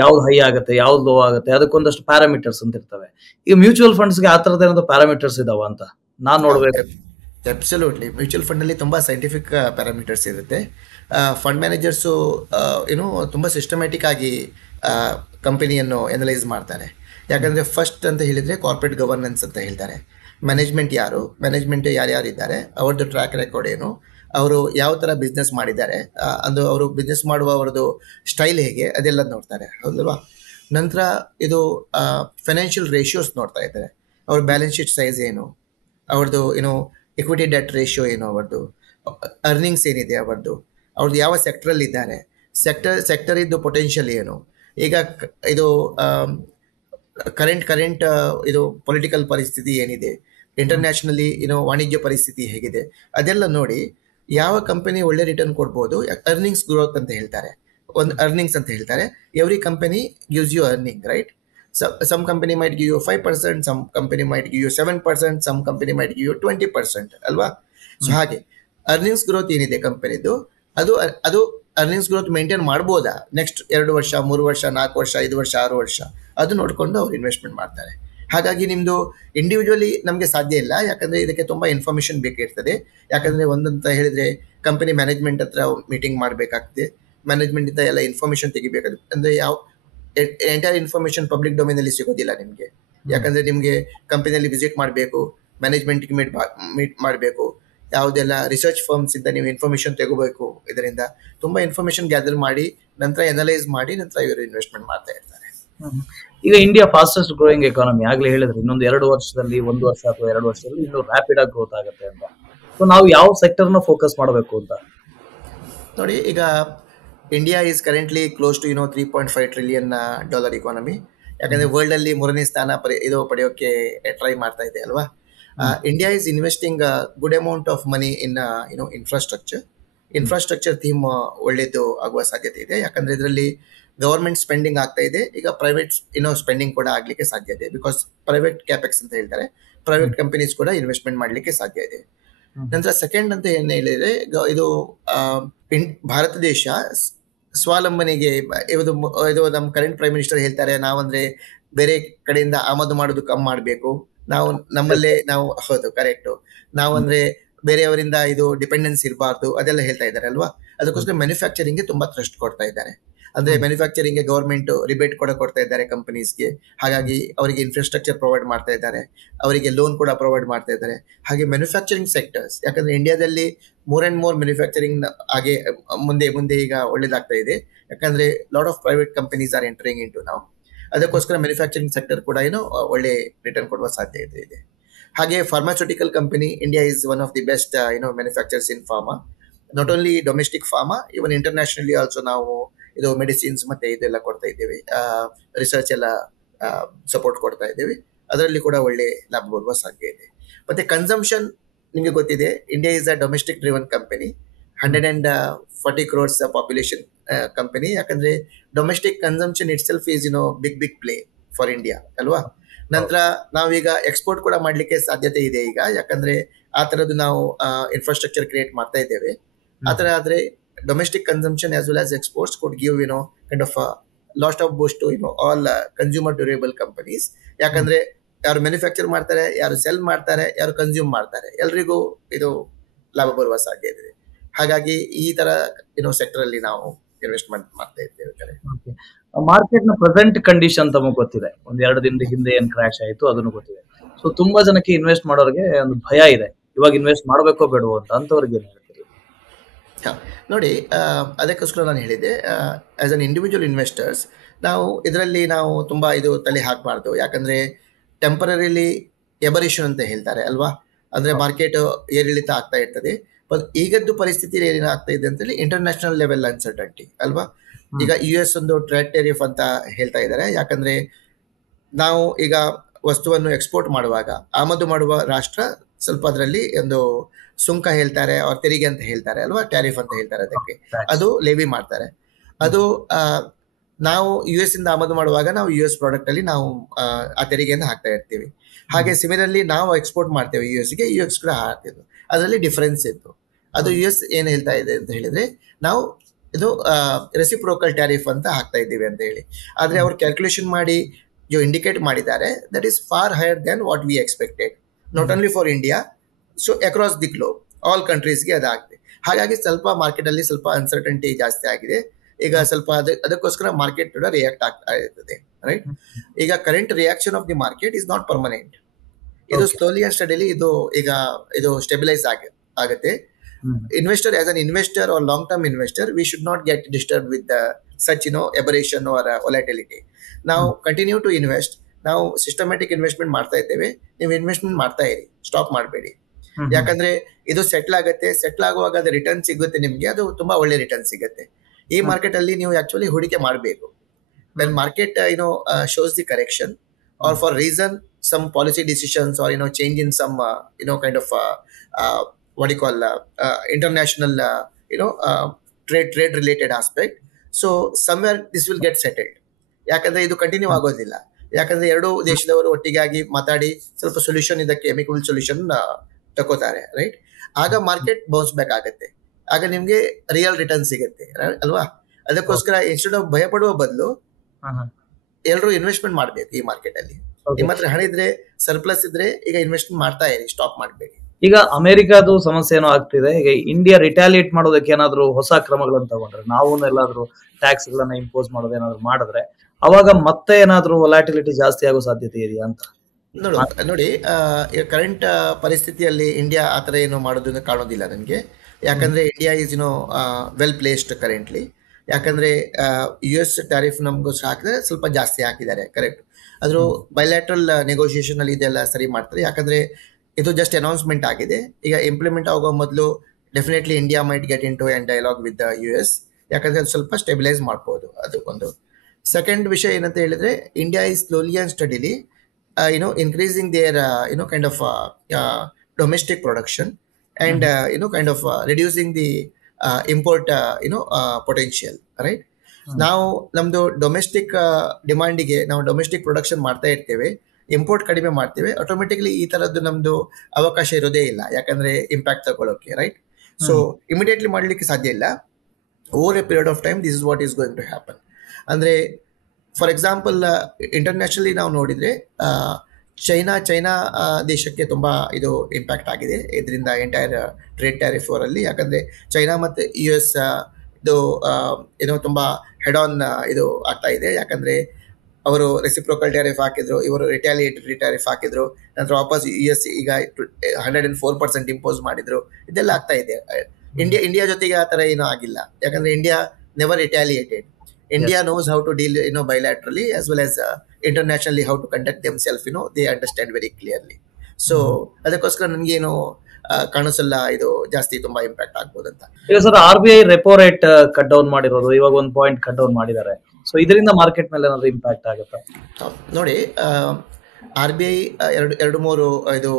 ಯಾವ್ದು ಹೈ ಆಗುತ್ತೆ, ಯಾವ್ದು ಲೋ ಆಗುತ್ತೆ, ಅದಕ್ಕೊಂದಷ್ಟು ಪ್ಯಾರಾಮೀಟರ್ಸ್ ಅಂತ ಇರ್ತವೆ. ಈಗ ಮ್ಯೂಚುವಲ್ ಫಂಡ್ಸ್ಗೆ ಆ ತರದ ಏನಾದ್ರು ಪ್ಯಾರಾಮೀಟರ್ಸ್ ಇದಾವ ಅಂತ ನಾನ್ ನೋಡ್ಬೇಕು. ಅಬ್ಸಲ್ಯೂಟ್ಲಿ, ಮ್ಯೂಚುವಲ್ ಫಂಡ್ ಅಲ್ಲಿ ತುಂಬಾ ಸೈಂಟಿಫಿಕ್ ಪ್ಯಾರಾಮೀಟರ್ಸ್ ಇರುತ್ತೆ. ಫಂಡ್ ಮ್ಯಾನೇಜರ್ಸು ತುಂಬಾ ಸಿಸ್ಟಮ್ಯಾಟಿಕ್ ಆಗಿ ಕಂಪನಿಯನ್ನು ಎನಲೈಸ್ ಮಾಡ್ತಾರೆ. ಯಾಕಂದ್ರೆ ಫಸ್ಟ್ ಅಂತ ಹೇಳಿದ್ರೆ ಕಾರ್ಪೊರೇಟ್ ಗವರ್ನೆನ್ಸ್ ಅಂತ ಹೇಳ್ತಾರೆ. ಮ್ಯಾನೇಜ್ಮೆಂಟ್ ಯಾರ್ಯಾರು ಇದ್ದಾರೆ, ಅವ್ರದ್ದು ಟ್ರ್ಯಾಕ್ ರೆಕಾರ್ಡ್ ಏನು, ಅವರು ಯಾವ ಥರ ಬಿಸ್ನೆಸ್ ಮಾಡಿದ್ದಾರೆ, ಅದು ಅವರು ಬಿಸ್ನೆಸ್ ಮಾಡುವ ಅವರದ್ದು ಸ್ಟೈಲ್ ಹೇಗೆ, ಅದೆಲ್ಲ ನೋಡ್ತಾರೆ, ಹೌದಲ್ವಾ. ನಂತರ ಇದು ಫೈನಾನ್ಷಿಯಲ್ ರೇಷಿಯೋಸ್ ನೋಡ್ತಾ ಇದ್ದಾರೆ. ಅವ್ರ ಬ್ಯಾಲೆನ್ಸ್ ಶೀಟ್ ಸೈಜ್ ಏನು, ಅವ್ರದ್ದು ಇಕ್ವಿಟಿ ಡೆಟ್ ರೇಷಿಯೋ ಏನು, ಅವ್ರದ್ದು ಅರ್ನಿಂಗ್ಸ್ ಏನಿದೆ, ಅವ್ರದ್ದು ಯಾವ ಸೆಕ್ಟ್ರಲ್ಲಿ ಇದ್ದಾರೆ, ಸೆಕ್ಟರ್ ಇದ್ದು ಪೊಟೆನ್ಷಿಯಲ್ ಏನು, ಈಗ ಇದು ಕರೆಂಟ್ ಇದು ಪೊಲಿಟಿಕಲ್ ಪರಿಸ್ಥಿತಿ ಏನಿದೆ, ಇಂಟರ್ನ್ಯಾಷನಲಿ ವಾಣಿಜ್ಯ ಪರಿಸ್ಥಿತಿ ಹೇಗಿದೆ, ಅದೆಲ್ಲ ನೋಡಿ ಯಾವ ಕಂಪನಿ ಒಳ್ಳೆ ರಿಟರ್ನ್ ಕೊಡ್ಬೋದು. ಅರ್ನಿಂಗ್ಸ್ ಗ್ರೋತ್ ಅಂತ ಹೇಳ್ತಾರೆ, ಒಂದು ಅರ್ನಿಂಗ್ಸ್ ಅಂತ ಹೇಳ್ತಾರೆ. Every company gives you earning, right. Some company might give you 5%, some company might give you 7%, some company might give you 20%, ಅಲ್ವಾ. ಸೊ ಹಾಗೆ ಅರ್ನಿಂಗ್ಸ್ ಗ್ರೋತ್ ಏನಿದೆ ಕಂಪನಿದು, ಅದು ಅರ್ನಿಂಗ್ಸ್ ಗ್ರೋತ್ ಮೇಂಟೈನ್ ಮಾಡ್ಬೋದಾ ನೆಕ್ಸ್ಟ್ 2 ವರ್ಷ, 3 ವರ್ಷ, 4 ವರ್ಷ, 5 ವರ್ಷ, 6 ವರ್ಷ, ಅದು ನೋಡಿಕೊಂಡು ಅವ್ರು ಇನ್ವೆಸ್ಟ್ಮೆಂಟ್ ಮಾಡ್ತಾರೆ. ಹಾಗಾಗಿ ನಿಮ್ಮದು ಇಂಡಿವಿಜುವಲಿ ನಮಗೆ ಸಾಧ್ಯ ಇಲ್ಲ, ಯಾಕಂದರೆ ಇದಕ್ಕೆ ತುಂಬ ಇನ್ಫಾರ್ಮೇಷನ್ ಬೇಕಿರ್ತದೆ. ಯಾಕಂದರೆ ಒಂದಂತ ಹೇಳಿದರೆ ಕಂಪನಿ ಮ್ಯಾನೇಜ್ಮೆಂಟ್ ಹತ್ರ ಮೀಟಿಂಗ್ ಮಾಡಬೇಕಾಗ್ತದೆ, ಮ್ಯಾನೇಜ್ಮೆಂಟಿಂದ ಎಲ್ಲ ಇನ್ಫಾರ್ಮೇಷನ್ ತೆಗಿಬೇಕಾಗುತ್ತೆ. ಅಂದರೆ ಎಂಟೈರ್ ಇನ್ಫಾರ್ಮೇಷನ್ ಪಬ್ಲಿಕ್ ಡೊಮೇನಲ್ಲಿ ಸಿಗೋದಿಲ್ಲ ನಿಮಗೆ. ಯಾಕಂದರೆ ನಿಮಗೆ ಕಂಪನಿಯಲ್ಲಿ ವಿಸಿಟ್ ಮಾಡಬೇಕು, ಮ್ಯಾನೇಜ್ಮೆಂಟ್ಗೆ ಮೀಟ್ ಮಾಡಬೇಕು, ಯಾವುದೆಲ್ಲ ರಿಸರ್ಚ್ ಫರ್ಮ್ಸ್ ಇಂದ ನೀವು ಇನ್ಫಾರ್ಮೇಷನ್ ತಗೋಬೇಕು. ಇದರಿಂದ ತುಂಬ ಇನ್ಫಾರ್ಮೇಷನ್ ಗ್ಯಾದರ್ ಮಾಡಿ ನಂತರ ಎನಲೈಸ್ ಮಾಡಿ ನಂತರ ಇವರು ಇನ್ವೆಸ್ಟ್ಮೆಂಟ್ ಮಾಡ್ತಾ ಇರ್ತಾರೆ. ಈಗ ಇಂಡಿಯಾ ಫಾಸ್ಟೆಸ್ಟ್ ಗ್ರೋಯಿಂಗ್ ಎಕಾನಮಿ, ಆಗ್ಲೇ ಹೇಳಿದ್ರೆ ಇನ್ನೊಂದು 2 ವರ್ಷದಲ್ಲಿ, 1 ವರ್ಷ ಅಥವಾ 2 ವರ್ಷದಲ್ಲಿ ಇನ್ನೂ ರ್ಯಾಪಿಡ್ ಆಗಿ ಗ್ರೋತ್ ಆಗುತ್ತೆ ಅಂತ. ಸೊ ನಾವು ಯಾವ ಸೆಕ್ಟರ್ನ ಫೋಕಸ್ ಮಾಡಬೇಕು ಅಂತ ನೋಡಿ, ಈಗ India is currently close to $3.5 trillion economy. ಯಾಕಂದರೆ ವರ್ಲ್ಡಲ್ಲಿ 3ನೇ ಸ್ಥಾನ ಪಡೆಯೋಕ್ಕೆ ಟ್ರೈ ಮಾಡ್ತಾ ಇದೆ ಅಲ್ವಾ. India is investing a good amount of money in infrastructure. Infrastructure theme ಒಳ್ಳೇದು ಆಗುವ ಸಾಧ್ಯತೆ ಇದೆ. ಯಾಕಂದ್ರೆ ಇದರಲ್ಲಿ ಗವರ್ಮೆಂಟ್ ಸ್ಪೆಂಡಿಂಗ್ ಆಗ್ತಾ ಇದೆ, ಈಗ ಪ್ರೈವೇಟ್ ಸ್ಪೆಂಡಿಂಗ್ ಕೂಡ ಆಗ್ಲಿಕ್ಕೆ ಸಾಧ್ಯ ಇದೆ. ಬಿಕಾಸ್ ಪ್ರೈವೇಟ್ ಕ್ಯಾಪೆಕ್ಸ್ ಅಂತ ಹೇಳ್ತಾರೆ, ಪ್ರೈವೇಟ್ ಕಂಪನೀಸ್ ಕೂಡ ಇನ್ವೆಸ್ಟ್ಮೆಂಟ್ ಮಾಡ್ಲಿಕ್ಕೆ ಸಾಧ್ಯ ಇದೆ. ನಂತರ ಸೆಕೆಂಡ್ ಅಂತ ಏನ್ ಹೇಳಿದ್ರೆ, ಇದು ಭಾರತ ದೇಶ ಸ್ವಾವಲಂಬನೆಗೆ ಇದು ನಮ್ಮ ಕರೆಂಟ್ ಪ್ರೈಮ್ ಮಿನಿಸ್ಟರ್ ಹೇಳ್ತಾರೆ, ನಾವಂದ್ರೆ ಬೇರೆ ಕಡೆಯಿಂದ ಆಮದು ಮಾಡೋದು ಕಮ್ಮಿ ಮಾಡಬೇಕು, ನಾವು ನಮ್ಮಲ್ಲೇ ನಾವು ಹೌದು ಕರೆಕ್ಟ್, ನಾವಂದ್ರೆ ಬೇರೆಯವರಿಂದ ಇದು ಡಿಪೆಂಡೆನ್ಸ್ ಇರಬಾರ್ದು, ಅದೆಲ್ಲ ಹೇಳ್ತಾ ಇದ್ದಾರೆ ಅಲ್ವಾ. ಅದಕ್ಕೋಸ್ಕರ ಮ್ಯಾನುಫ್ಯಾಕ್ಚರಿಂಗ್ಗೆ ತುಂಬಾ ಟ್ರಸ್ಟ್ ಕೊಡ್ತಾ ಇದ್ದಾರೆ. ಅಂದ್ರೆ ಮ್ಯಾನುಫ್ಯಾಕ್ಚರಿಂಗ್ಗೆ ಗವರ್ಮೆಂಟ್ ರಿಬೇಟ್ ಕೂಡ ಕೊಡ್ತಾ ಇದ್ದಾರೆ ಕಂಪನೀಸ್ಗೆ. ಹಾಗಾಗಿ ಅವರಿಗೆ ಇನ್ಫ್ರಾಸ್ಟ್ರಕ್ಚರ್ ಪ್ರೊವೈಡ್ ಮಾಡ್ತಾ ಇದ್ದಾರೆ, ಅವರಿಗೆ ಲೋನ್ ಕೂಡ ಪ್ರೊವೈಡ್ ಮಾಡ್ತಾ ಇದ್ದಾರೆ. ಹಾಗೆ ಮ್ಯಾನುಫ್ಯಾಕ್ಚರಿಂಗ್ ಸೆಕ್ಟರ್ಸ್, ಯಾಕಂದ್ರೆ ಇಂಡಿಯಾದಲ್ಲಿ ಮೋರ್ ಅಂಡ್ ಮೋರ್ ಮ್ಯಾನುಫ್ಯಾಕ್ಚರಿಂಗ್ ಹಾಗೆ ಮುಂದೆ ಮುಂದೆ ಈಗ ಒಳ್ಳೇದಾಗ್ತಾ ಇದೆ. ಯಾಕಂದ್ರೆ lot of private companies are entering into ನಾವು. ಅದಕ್ಕೋಸ್ಕರ ಮ್ಯಾನುಫ್ಯಾಕ್ಚರಿಂಗ್ ಸೆಕ್ಟರ್ ಕೂಡ ಒಳ್ಳೆ ರಿಟರ್ನ್ ಕೊಡುವ ಸಾಧ್ಯತೆ ಇದೆ. ಹಾಗೆ pharmaceutical company, India is one of the best manufacturers in pharma. Not only domestic pharma, even internationally also ನಾವು ಇದು ಮೆಡಿಸಿನ್ಸ್ ಮತ್ತೆ ಇದೆಲ್ಲ ಕೊಡ್ತಾ ಇದ್ದೇವೆ, ರಿಸರ್ಚ್ ಎಲ್ಲ ಸಪೋರ್ಟ್ ಕೊಡ್ತಾ ಇದ್ದೇವೆ. ಅದರಲ್ಲಿ ಕೂಡ ಒಳ್ಳೆ ಲಾಭ ಬರುವ ಸಾಧ್ಯ ಇದೆ. ಮತ್ತೆ ಕನ್ಸಂಪ್ಷನ್ ನಿಮಗೆ ಗೊತ್ತಿದೆ, India is a domestic driven company, 140 crores population company. ಯಾಕಂದ್ರೆ domestic consumption itself is big play for India ಅಲ್ವಾ. ನಂತರ ನಾವೀಗ ಎಕ್ಸ್ಪೋರ್ಟ್ ಕೂಡ ಮಾಡ್ಲಿಕ್ಕೆ ಸಾಧ್ಯತೆ ಇದೆ ಈಗ, ಯಾಕಂದ್ರೆ ಆ ತರದ್ದು ನಾವು ಇನ್ಫ್ರಾಸ್ಟ್ರಕ್ಚರ್ ಕ್ರಿಯೇಟ್ ಮಾಡ್ತಾ ಇದ್ದೇವೆ. ಆ ತರ ಆದ್ರೆ domestic consumption as well as exports could give kind of ಲಾಸ್ಟ್ of boost to all consumer durable companies. ಯಾಕಂದ್ರೆ ಯಾರು ಮ್ಯಾನುಫ್ಯಾಕ್ಚರ್ ಮಾಡ್ತಾರೆ, ಯಾರು ಸೆಲ್ ಮಾಡ್ತಾರೆ, ಯಾರು ಕನ್ಸ್ಯೂಮ್ ಮಾಡ್ತಾರೆ, ಎಲ್ರಿಗೂ ಇದು ಲಾಭ ಬರುವ ಸಾಧ್ಯತೆ ಇದೆ. ಹಾಗಾಗಿ ಈ ತರ ಸೆಕ್ಟರ್ ಅಲ್ಲಿ ನಾವು ಇನ್ವೆಸ್ಟ್ಮೆಂಟ್ ಮಾಡ್ತಾ ಇದ್ದೇವೆ. ಮಾರ್ಕೆಟ್ ನ ಪ್ರೆಸೆಂಟ್ ಕಂಡೀಷನ್ ತಮಗೆ ಗೊತ್ತಿದೆ, ಒಂದ್ 2 ದಿನದ ಹಿಂದೆ ಏನ್ ಕ್ರಾಶ್ ಆಯ್ತು ಅದನ್ನು ಗೊತ್ತಿದೆ. ಸೊ ತುಂಬಾ ಜನಕ್ಕೆ ಇನ್ವೆಸ್ಟ್ ಮಾಡೋರಿಗೆ ಒಂದು ಭಯ ಇದೆ, ಇವಾಗ ಇನ್ವೆಸ್ಟ್ ಮಾಡ್ಬೇಕೋ ಬೇಡವೋ ಅಂತ. ಅಂತವ್ರಿಗೆ ಏನ್ ಹೇಳ್ತೀರಿ? ನೋಡಿ, ಅದಕ್ಕೋಸ್ಕರ ನಾನು ಹೇಳಿದ್ದೆ, ಆಸ್ ಅನ್ ಇಂಡಿವಿಜುವಲ್ ಇನ್ವೆಸ್ಟರ್ಸ್ ಇದರಲ್ಲಿ ನಾವು ತುಂಬಾ ತಲೆ ಹಾಕಬಾರ್ದು. ಯಾಕಂದ್ರೆ ಟೆಂಪರರಿಲಿ ಎಬರೇಷನ್ ಅಂತ ಹೇಳ್ತಾರೆ ಅಲ್ವಾ, ಅಂದ್ರೆ ಮಾರ್ಕೆಟ್ ಏರಿಳಿತ ಆಗ್ತಾ ಇರ್ತದೆ. ಈಗದ್ದು ಪರಿಸ್ಥಿತಿ ಏನಾಗ್ತಾ ಇದೆ ಅಂತೇಳಿ ಇಂಟರ್ನ್ಯಾಷನಲ್ ಲೆವೆಲ್ ಅನ್ಸರ್ಟನಿಟಿ ಅಲ್ವಾ. ಈಗ US ಒಂದು ಟ್ರೇಡ್ ಟೆರಿಫ್ ಅಂತ ಹೇಳ್ತಾ ಇದ್ದಾರೆ. ಯಾಕಂದ್ರೆ ನಾವು ಈಗ ವಸ್ತುವನ್ನು ಎಕ್ಸ್ಪೋರ್ಟ್ ಮಾಡುವಾಗ ಆಮದು ಮಾಡುವ ರಾಷ್ಟ್ರ ಸ್ವಲ್ಪ ಅದರಲ್ಲಿ ಒಂದು ಸುಂಕ ಹೇಳ್ತಾರೆ, ಅವ್ರ ತೆರಿಗೆ ಅಂತ ಹೇಳ್ತಾರೆ ಅಲ್ವಾ, ಟ್ಯಾರಿಫ್ ಅಂತ ಹೇಳ್ತಾರೆ, ಅದಕ್ಕೆ ಅದು ಲೇವಿ ಮಾಡ್ತಾರೆ. ಅದು ನಾವು US ಇಂದ ಆಮದು ಮಾಡುವಾಗ ನಾವು US ಪ್ರಾಡಕ್ಟ್ ಅಲ್ಲಿ ನಾವು ಆ ತೆರಿಗೆಯನ್ನು ಹಾಕ್ತಾ ಇರ್ತೀವಿ. ಹಾಗೆ ಸಿಮಿಲರ್ಲಿ ನಾವು ಎಕ್ಸ್ಪೋರ್ಟ್ ಮಾಡ್ತೇವೆ US ಗೆ, US ಕೂಡ ಹಾಕ್ತಿದ್ವು. ಅದರಲ್ಲಿ ಡಿಫರೆನ್ಸ್ ಇತ್ತು. ಅದು US ಏನ್ ಹೇಳ್ತಾ ಇದೆ ಅಂತ ಹೇಳಿದ್ರೆ, ನಾವು ಇದು ರೆಸಿಪ್ರೋಕಲ್ ಟ್ಯಾರಿಫ್ ಅಂತ ಹಾಕ್ತಾ ಇದ್ದೀವಿ ಅಂತ ಹೇಳಿ. ಆದ್ರೆ ಅವ್ರು ಕ್ಯಾಲ್ಕುಲೇಷನ್ ಮಾಡಿ ಇಂಡಿಕೇಟ್ ಮಾಡಿದ್ದಾರೆ, that is far higher than what we expected, not only for India, so across the globe all ಕಂಟ್ರೀಸ್ಗೆ ಅದಾಗಿದೆ. ಹಾಗಾಗಿ ಸ್ವಲ್ಪ ಮಾರ್ಕೆಟ್ ಅಲ್ಲಿ ಸ್ವಲ್ಪ ಅನ್ಸರ್ಟನಿಟಿ ಜಾಸ್ತಿ ಆಗಿದೆ ಈಗ. ಸ್ವಲ್ಪ ಅದಕ್ಕೋಸ್ಕರ ಮಾರ್ಕೆಟ್ ಕೂಡ ರಿಯಾಕ್ಟ್ ಆಗ್ತಾ ಇರ್ತದೆ, ರೈಟ್. ಈಗ current reaction of the market is not permanent. ಇದು ಸ್ಲೋಲಿ ಅಂಡ್ ಸ್ಟಡಿಲಿ ಇದು ಸ್ಟೆಬಿಲೈಸ್ ಆಗುತ್ತೆ. Investor, as an investor or long-term investor, we should not get disturbed with such aberration or volatility. Now continue to invest. ನಾವು systematic investment ಮಾಡ್ತಾ ಇದ್ದೇವೆ, ನೀವು investment ಮಾಡ್ತಾ ಇರಿ, stop ಮಾಡಬೇಡಿ. ಯಾಕಂದ್ರೆ ಇದು ಸೆಟ್ಲ್ ಆಗುತ್ತೆ, ಸೆಟ್ಲ್ ಆಗುವಾಗ ಅದು ರಿಟರ್ನ್ ಸಿಗುತ್ತೆ ನಿಮ್ಗೆ, ಅದು ತುಂಬಾ ಒಳ್ಳೆ ರಿಟರ್ನ್ ಸಿಗುತ್ತೆ. ಈ ಮಾರ್ಕೆಟ್ ಅಲ್ಲಿ ನೀವು ಆಕ್ಚುಲಿ ಹೂಡಿಕೆ ಮಾಡಬೇಕು. When market shows the correction or for reason some policy decisions or change in some kind of what you call international trade related aspect, so somewhere this will get settled. ಯಾಕಂದ್ರೆ ಇದು continue ಆಗೋದಿಲ್ಲ. ಯಾಕಂದ್ರೆ ಎರಡು ದೇಶದವರು ಒಟ್ಟಿಗಾಗಿ ಮಾತಾಡಿ ಸ್ವಲ್ಪ solution, ಇದಕ್ಕೆ ಎಮಿಕಬಲ್ solution ತಗೋತಾರೆ, ರೈಟ್. ಆಗ ಮಾರ್ಕೆಟ್ ಬೌನ್ಸ್ ಬ್ಯಾಕ್ ಆಗುತ್ತೆ, ಆಗ ನಿಮ್ಗೆ ರಿಯಲ್ ರಿಟರ್ನ್ ಸಿಗುತ್ತೆ ಅಲ್ವಾ. ಅದಕ್ಕೋಸ್ಕರ ಇನ್ಸ್ಟೆಡ್ ಆಫ್ ಭಯ ಪಡುವ ಬದಲು ಎಲ್ಲರೂ ಇನ್ವೆಸ್ಟ್ಮೆಂಟ್ ಮಾಡ್ಬೇಕು ಈ ಮಾರ್ಕೆಟ್ ಅಲ್ಲಿ. ನಿಮ್ಮ ಹತ್ರ ಹಣ ಇದ್ರೆ, ಸರ್ಪ್ಲಸ್ ಇದ್ರೆ ಈಗ ಇನ್ವೆಸ್ಟ್ಮೆಂಟ್ ಮಾಡ್ತಾ ಇರಿ, ಸ್ಟಾಪ್ ಮಾಡಬೇಡಿ. ಈಗ ಅಮೆರಿಕಾದು ಸಮಸ್ಯೆ ಏನೋ ಆಗ್ತಿದೆ, ಈಗ ಇಂಡಿಯಾ ರಿಟಾಲಿಯೇಟ್ ಮಾಡೋದಕ್ಕೆ ಏನಾದ್ರು ಹೊಸ ಕ್ರಮಗಳನ್ನು ತಗೊಂಡ್ರೆ, ನಾವು ಎಲ್ಲಾದ್ರೂ ಟ್ಯಾಕ್ಸ್ ಗಳನ್ನ ಇಂಪೋಸ್ ಮಾಡೋದು ಏನಾದ್ರು ಮಾಡಿದ್ರೆ, ಅವಾಗ ಮತ್ತೆ ಏನಾದ್ರು ವೊಲಾಟಿಲಿಟಿ ಜಾಸ್ತಿ ಆಗೋ ಸಾಧ್ಯತೆ ಇದೆಯಾ ಅಂತ ನೋಡಿ. ಕರೆಂಟ್ ಪರಿಸ್ಥಿತಿಯಲ್ಲಿ ಇಂಡಿಯಾ ಆತರ ಏನು ಮಾಡೋದನ್ನ ಕಾಣೋದಿಲ್ಲ ನನಗೆ. ಯಾಕಂದ್ರೆ India is well placed currently. ಯಾಕಂದ್ರೆ US ಟ್ಯಾರಿಫ್ ನಮ್ಗೋಸ್ಕರ ಹಾಕಿದ್ರೆ ಸ್ವಲ್ಪ ಜಾಸ್ತಿ ಹಾಕಿದ್ದಾರೆ, ಕರೆಕ್ಟ್. ಆದ್ರೂ ಬೈಲ್ಯಾಟ್ರಲ್ ನೆಗೋಷಿಯೇಷನ್ ಅಲ್ಲಿ ಇದೆಲ್ಲ ಸರಿ ಮಾಡ್ತಾರೆ. ಯಾಕಂದ್ರೆ ಇದು ಜಸ್ಟ್ ಅನೌನ್ಸ್ಮೆಂಟ್ ಆಗಿದೆ, ಈಗ ಇಂಪ್ಲಿಮೆಂಟ್ ಆಗೋ ಮೊದಲು definitely India might get into an dialogue with the US. ಯಾಕಂದ್ರೆ ಅದು ಸ್ವಲ್ಪ ಸ್ಟೆಬಿಲೈಸ್ ಮಾಡ್ಬೋದು, ಅದು ಒಂದು. ಸೆಕೆಂಡ್ ವಿಷಯ ಏನಂತ ಹೇಳಿದ್ರೆ, India is slowly and steadily increasing their kind of domestic production and kind of reducing the import potential, right? ನಾವು ನಮ್ದು ಡೊಮೆಸ್ಟಿಕ್ ಡಿಮಾಂಡಿಗೆ ನಾವು ಡೊಮೆಸ್ಟಿಕ್ ಪ್ರೊಡಕ್ಷನ್ ಮಾಡ್ತಾ ಇರ್ತೇವೆ, ಇಂಪೋರ್ಟ್ ಕಡಿಮೆ ಮಾಡ್ತೇವೆ, ಆಟೋಮೆಟಿಕ್ಲಿ ಈ ತರದ್ದು ನಮ್ದು ಅವಕಾಶ ಇರೋದೇ ಇಲ್ಲ, ಯಾಕಂದ್ರೆ ಇಂಪ್ಯಾಕ್ಟ್ ತಗೊಳ್ಳೋಕೆ, ರೈಟ್? ಸೊ ಇಮಿಡಿಯೇಟ್ಲಿ ಮಾಡಲಿಕ್ಕೆ ಸಾಧ್ಯ ಇಲ್ಲ. Over a period of time this is what is going to happen. ಅಂದರೆ ಫಾರ್ ಎಕ್ಸಾಂಪಲ್ ಇಂಟರ್ನ್ಯಾಷನಲಿ ನಾವು ನೋಡಿದರೆ ಚೈನಾ ದೇಶಕ್ಕೆ ತುಂಬ ಇದು ಇಂಪ್ಯಾಕ್ಟ್ ಆಗಿದೆ ಇದರಿಂದ, ಎಂಟೈರ್ ಟ್ರೇಡ್ ಟ್ಯಾರಿಫ್ ಅವರಲ್ಲಿ. ಯಾಕಂದರೆ ಚೈನಾ ಮತ್ತು US ಇದು ತುಂಬ ಹೆಡ್ ಆನ್ ಇದು ಆಗ್ತಾ ಇದೆ. ಯಾಕಂದರೆ ಅವರು ರೆಸಿಪ್ರೋಕಲ್ ಟ್ಯಾರಿಫ್ ಹಾಕಿದ್ರು, ಇವರು ರಿಟ್ಯಾಲಿಯೇಟರಿ ಟ್ಯಾರಿಫ್ ಹಾಕಿದ್ರು, ನಂತರ ವಾಪಸ್ US ಈಗ 104% ಇಂಪೋಸ್ ಮಾಡಿದ್ರು. ಇದೆಲ್ಲ ಆಗ್ತಾ ಇದೆ. ಇಂಡಿಯಾ ಜೊತೆಗೆ ಆ ಥರ ಏನೂ ಆಗಿಲ್ಲ, ಯಾಕಂದರೆ India never retaliated. India knows how to deal bilaterally as well as internationally how to conduct themselves. They understand very clearly. So ಅದಕ್ಕೋಸ್ಕರ ನನಗೇನು ಕಾಣಿಸಲ್ಲ ಇದು ಜಾಸ್ತಿ ತುಂಬಾ ಇಂಪ್ಯಾಕ್ಟ್ ಆಗ್ಬೋದು ಅಂತ. ಈಗ sir RBI repo rate cut down ಮಾಡಿರೋದು, ಇವಾಗ 1 ಪಾಯಿಂಟ್ ಕಟ್ ಡೌನ್ ಮಾಡಿದ್ದಾರೆ. ಸೊ ಇದರಿಂದ ಮಾರ್ಕೆಟ್ ಮೇಲೆ ಏನಾದ್ರು ಇಂಪ್ಯಾಕ್ಟ್ ಆಗುತ್ತಾ? ನೋಡಿ, RBI ಎರಡು ಮೂರು ಇದು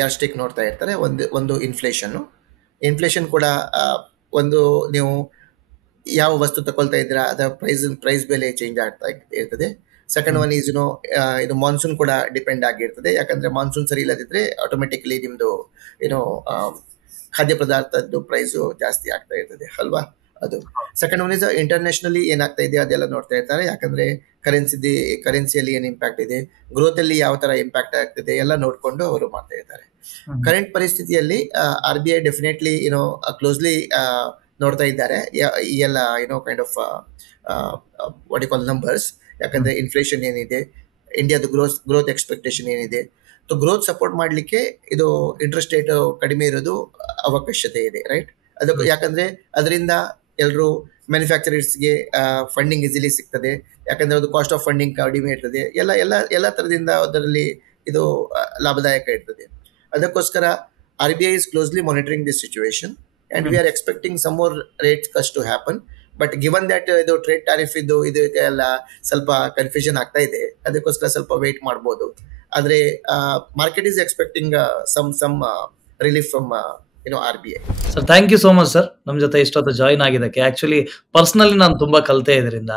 ಯಾರ್ ಸ್ಟಿಕ್ ನೋಡ್ತಾ ಇರ್ತಾರೆ. ಒಂದು ಇನ್ಫ್ಲೇಷನ್ ಕೂಡ ಒಂದು, ನೀವು ಯಾವ ವಸ್ತು ತಗೊಳ್ತಾ ಇದ್ದೀರಾ ಅದರ ಪ್ರೈಸ್ ಬೆಲೆ ಚೇಂಜ್ ಆಗ್ತಾ ಇರ್ತದೆ. ಸೆಕೆಂಡ್ ಒನ್ ಈಸ್ ಇದು ಮಾನ್ಸೂನ್ ಕೂಡ ಡಿಪೆಂಡ್ ಆಗಿರ್ತದೆ. ಯಾಕಂದ್ರೆ ಮಾನ್ಸೂನ್ ಸರಿ ಇಲ್ಲದಿದ್ರೆ ಆಟೋಮೆಟಿಕ್ಲಿ ನಿಮ್ದು ಖಾದ್ಯ ಪದಾರ್ಥದ್ದು ಪ್ರೈಸು ಜಾಸ್ತಿ ಆಗ್ತಾ ಇರ್ತದೆ ಅಲ್ವಾ. ಅದು ಸೆಕೆಂಡ್ ಒನ್ ಇಸ್ ಇಂಟರ್ನ್ಯಾಷನಲಿ ಏನಾಗ್ತಾ ಇದೆ ಅದೆಲ್ಲ ನೋಡ್ತಾ ಇರ್ತಾರೆ. ಯಾಕಂದ್ರೆ ಕರೆನ್ಸಿಯಲ್ಲಿ ಏನು ಇಂಪ್ಯಾಕ್ಟ್ ಇದೆ, ಗ್ರೋತ್ ಅಲ್ಲಿ ಯಾವ ತರ ಇಂಪ್ಯಾಕ್ಟ್ ಆಗ್ತಿದೆ ಎಲ್ಲ ನೋಡ್ಕೊಂಡು ಅವರು ಮಾಡ್ತಾ ಇರ್ತಾರೆ. ಕರೆಂಟ್ ಪರಿಸ್ಥಿತಿಯಲ್ಲಿ RBI ಡೆಫಿನೆಟ್ಲಿ ಕ್ಲೋಸ್ಲಿ ನೋಡ್ತಾ ಇದ್ದಾರೆ ಈ ಎಲ್ಲ kind of what you call numbers. ಯಾಕಂದ್ರೆ ಇನ್ಫ್ಲೇಷನ್ ಏನಿದೆ, ಇಂಡಿಯಾದ ಗ್ರೋತ್ ಎಕ್ಸ್ಪೆಕ್ಟೇಷನ್ ಏನಿದೆ, ಸೊ ಗ್ರೋತ್ ಸಪೋರ್ಟ್ ಮಾಡಲಿಕ್ಕೆ ಇದು ಇಂಟ್ರೆಸ್ಟ್ ರೇಟ್ ಕಡಿಮೆ ಇರೋದು ಅವಶ್ಯಕತೆ ಇದೆ, ರೈಟ್? ಅದಕ್ಕೆ ಯಾಕಂದ್ರೆ ಅದರಿಂದ ಎಲ್ಲರೂ ಮ್ಯಾನುಫ್ಯಾಕ್ಚರರ್ಸ್ಗೆ ಫಂಡಿಂಗ್ ಈಸಿಲಿ ಸಿಗ್ತದೆ. ಯಾಕಂದ್ರೆ ಅದು ಕಾಸ್ಟ್ ಆಫ್ ಫಂಡಿಂಗ್ ಕಡಿಮೆ ಇರ್ತದೆ. ಎಲ್ಲ ಥರದಿಂದ ಅದರಲ್ಲಿ ಇದು ಲಾಭದಾಯಕ ಇರ್ತದೆ. ಅದಕ್ಕೋಸ್ಕರ RBI is closely monitoring this situation and we are expecting some more rate cuts to happen. But given that ಇದು ಟ್ರೇಡ್ ಟ್ಯಾರಿಫ್ ಇದಕ್ಕೆಲ್ಲ ಸ್ವಲ್ಪ ಕನ್ಫ್ಯೂಷನ್ ಆಗ್ತಾ ಇದೆ, ಅದಕ್ಕೋಸ್ಕರ ಸ್ವಲ್ಪ ವೇಟ್ ಮಾಡ್ಬೋದು. ಆದರೆ market is expecting some relief from RBI. Sir thank you so much sir, ನಮ್ಮ ಜೊತೆ ಇಷ್ಟೊತ್ತು ಜಾಯಿನ್ ಆಗಿದ್ದಕ್ಕೆ. ಆಕ್ಚುಲಿ ಪರ್ಸನಲಿ ನಾನು ತುಂಬಾ ಕಲಿತೆ ಇದರಿಂದ.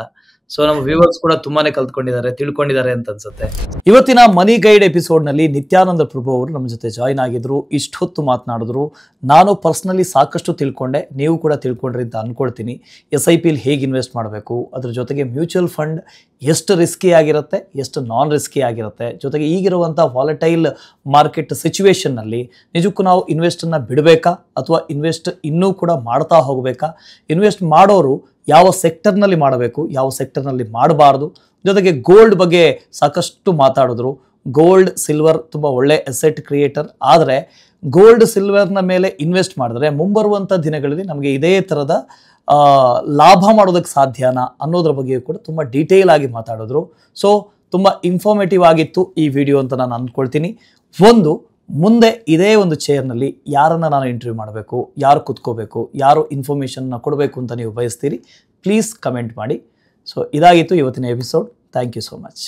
ಸೊ ನಮ್ಮ ವ್ಯೂವರ್ಸ್ ಕೂಡ ತುಂಬಾನೇ ಕಲ್ತ್ಕೊಂಡಿದ್ದಾರೆ, ತಿಳ್ಕೊಂಡಿದ್ದಾರೆ ಅಂತ ಅನ್ಸುತ್ತೆ. ಇವತ್ತಿನ ಮನಿ ಗೈಡ್ ಎಪಿಸೋಡ್ ನಲ್ಲಿ ನಿತ್ಯಾನಂದ ಪ್ರಭು ಅವರು ನಮ್ಮ ಜೊತೆ ಜಾಯಿನ್ ಆಗಿದ್ರು, ಇಷ್ಟೊತ್ತು ಮಾತನಾಡಿದ್ರು. ನಾನು ಪರ್ಸನಲಿ ಸಾಕಷ್ಟು ತಿಳ್ಕೊಂಡೆ, ನೀವು ಕೂಡ ತಿಳ್ಕೊಂಡ್ರಿ ಅಂತ ಅನ್ಕೊಳ್ತೀನಿ. SIP ಹೇಗೆ ಇನ್ವೆಸ್ಟ್ ಮಾಡಬೇಕು, ಅದ್ರ ಜೊತೆಗೆ ಮ್ಯೂಚುವಲ್ ಫಂಡ್ ಎಷ್ಟು ರಿಸ್ಕಿ ಆಗಿರುತ್ತೆ, ಎಷ್ಟು ನಾನ್ ರಿಸ್ಕಿ ಆಗಿರುತ್ತೆ, ಜೊತೆಗೆ ಈಗಿರುವಂಥ ವಾಲಟೈಲ್ ಮಾರ್ಕೆಟ್ ಸಿಚುವೇಶನ್ನಲ್ಲಿ ನಿಜಕ್ಕೂ ನಾವು ಇನ್ವೆಸ್ಟನ್ನು ಬಿಡಬೇಕಾ ಅಥವಾ ಇನ್ವೆಸ್ಟ್ ಇನ್ನೂ ಕೂಡ ಮಾಡ್ತಾ ಹೋಗಬೇಕಾ, ಇನ್ವೆಸ್ಟ್ ಮಾಡೋರು ಯಾವ ಸೆಕ್ಟರ್ನಲ್ಲಿ ಮಾಡಬೇಕು, ಯಾವ ಸೆಕ್ಟರ್ನಲ್ಲಿ ಮಾಡಬಾರ್ದು, ಜೊತೆಗೆ ಗೋಲ್ಡ್ ಬಗ್ಗೆ ಸಾಕಷ್ಟು ಮಾತಾಡಿದ್ರು. ಗೋಲ್ಡ್ ಸಿಲ್ವರ್ ತುಂಬ ಒಳ್ಳೆ ಅಸೆಟ್ ಕ್ರಿಯೇಟರ್, ಆದರೆ ಗೋಲ್ಡ್ ಸಿಲ್ವರ್ನ ಮೇಲೆ ಇನ್ವೆಸ್ಟ್ ಮಾಡಿದ್ರೆ ಮುಂಬರುವಂಥ ದಿನಗಳಲ್ಲಿ ನಮಗೆ ಇದೇ ಥರದ ಲಾಭ ಮಾಡೋದಕ್ಕೆ ಸಾಧ್ಯನಾ ಅನ್ನೋದ್ರ ಬಗ್ಗೆ ಕೂಡ ತುಂಬ ಡೀಟೇಲ್ ಆಗಿ ಮಾತಾಡಿದ್ರು. ಸೊ ತುಂಬ ಇನ್ಫಾರ್ಮೇಟಿವ್ ಆಗಿತ್ತು ಈ ವಿಡಿಯೋ ಅಂತ ನಾನು ಅಂದ್ಕೊಳ್ತೀನಿ. ಮುಂದೆ ಇದೇ ಒಂದು ಚೇರ್ನಲ್ಲಿ ಯಾರನ್ನು ನಾನು ಇಂಟರ್ವ್ಯೂ ಮಾಡಬೇಕು, ಯಾರು ಕುತ್ಕೋಬೇಕು, ಯಾರು ಇನ್ಫಾರ್ಮೇಷನ್ನ ಕೊಡಬೇಕು ಅಂತ ನೀವು ಬಯಸ್ತೀರಿ, ಪ್ಲೀಸ್ ಕಮೆಂಟ್ ಮಾಡಿ. ಸೊ ಇದಾಗಿತ್ತು ಇವತ್ತಿನ episode. Thank you so much.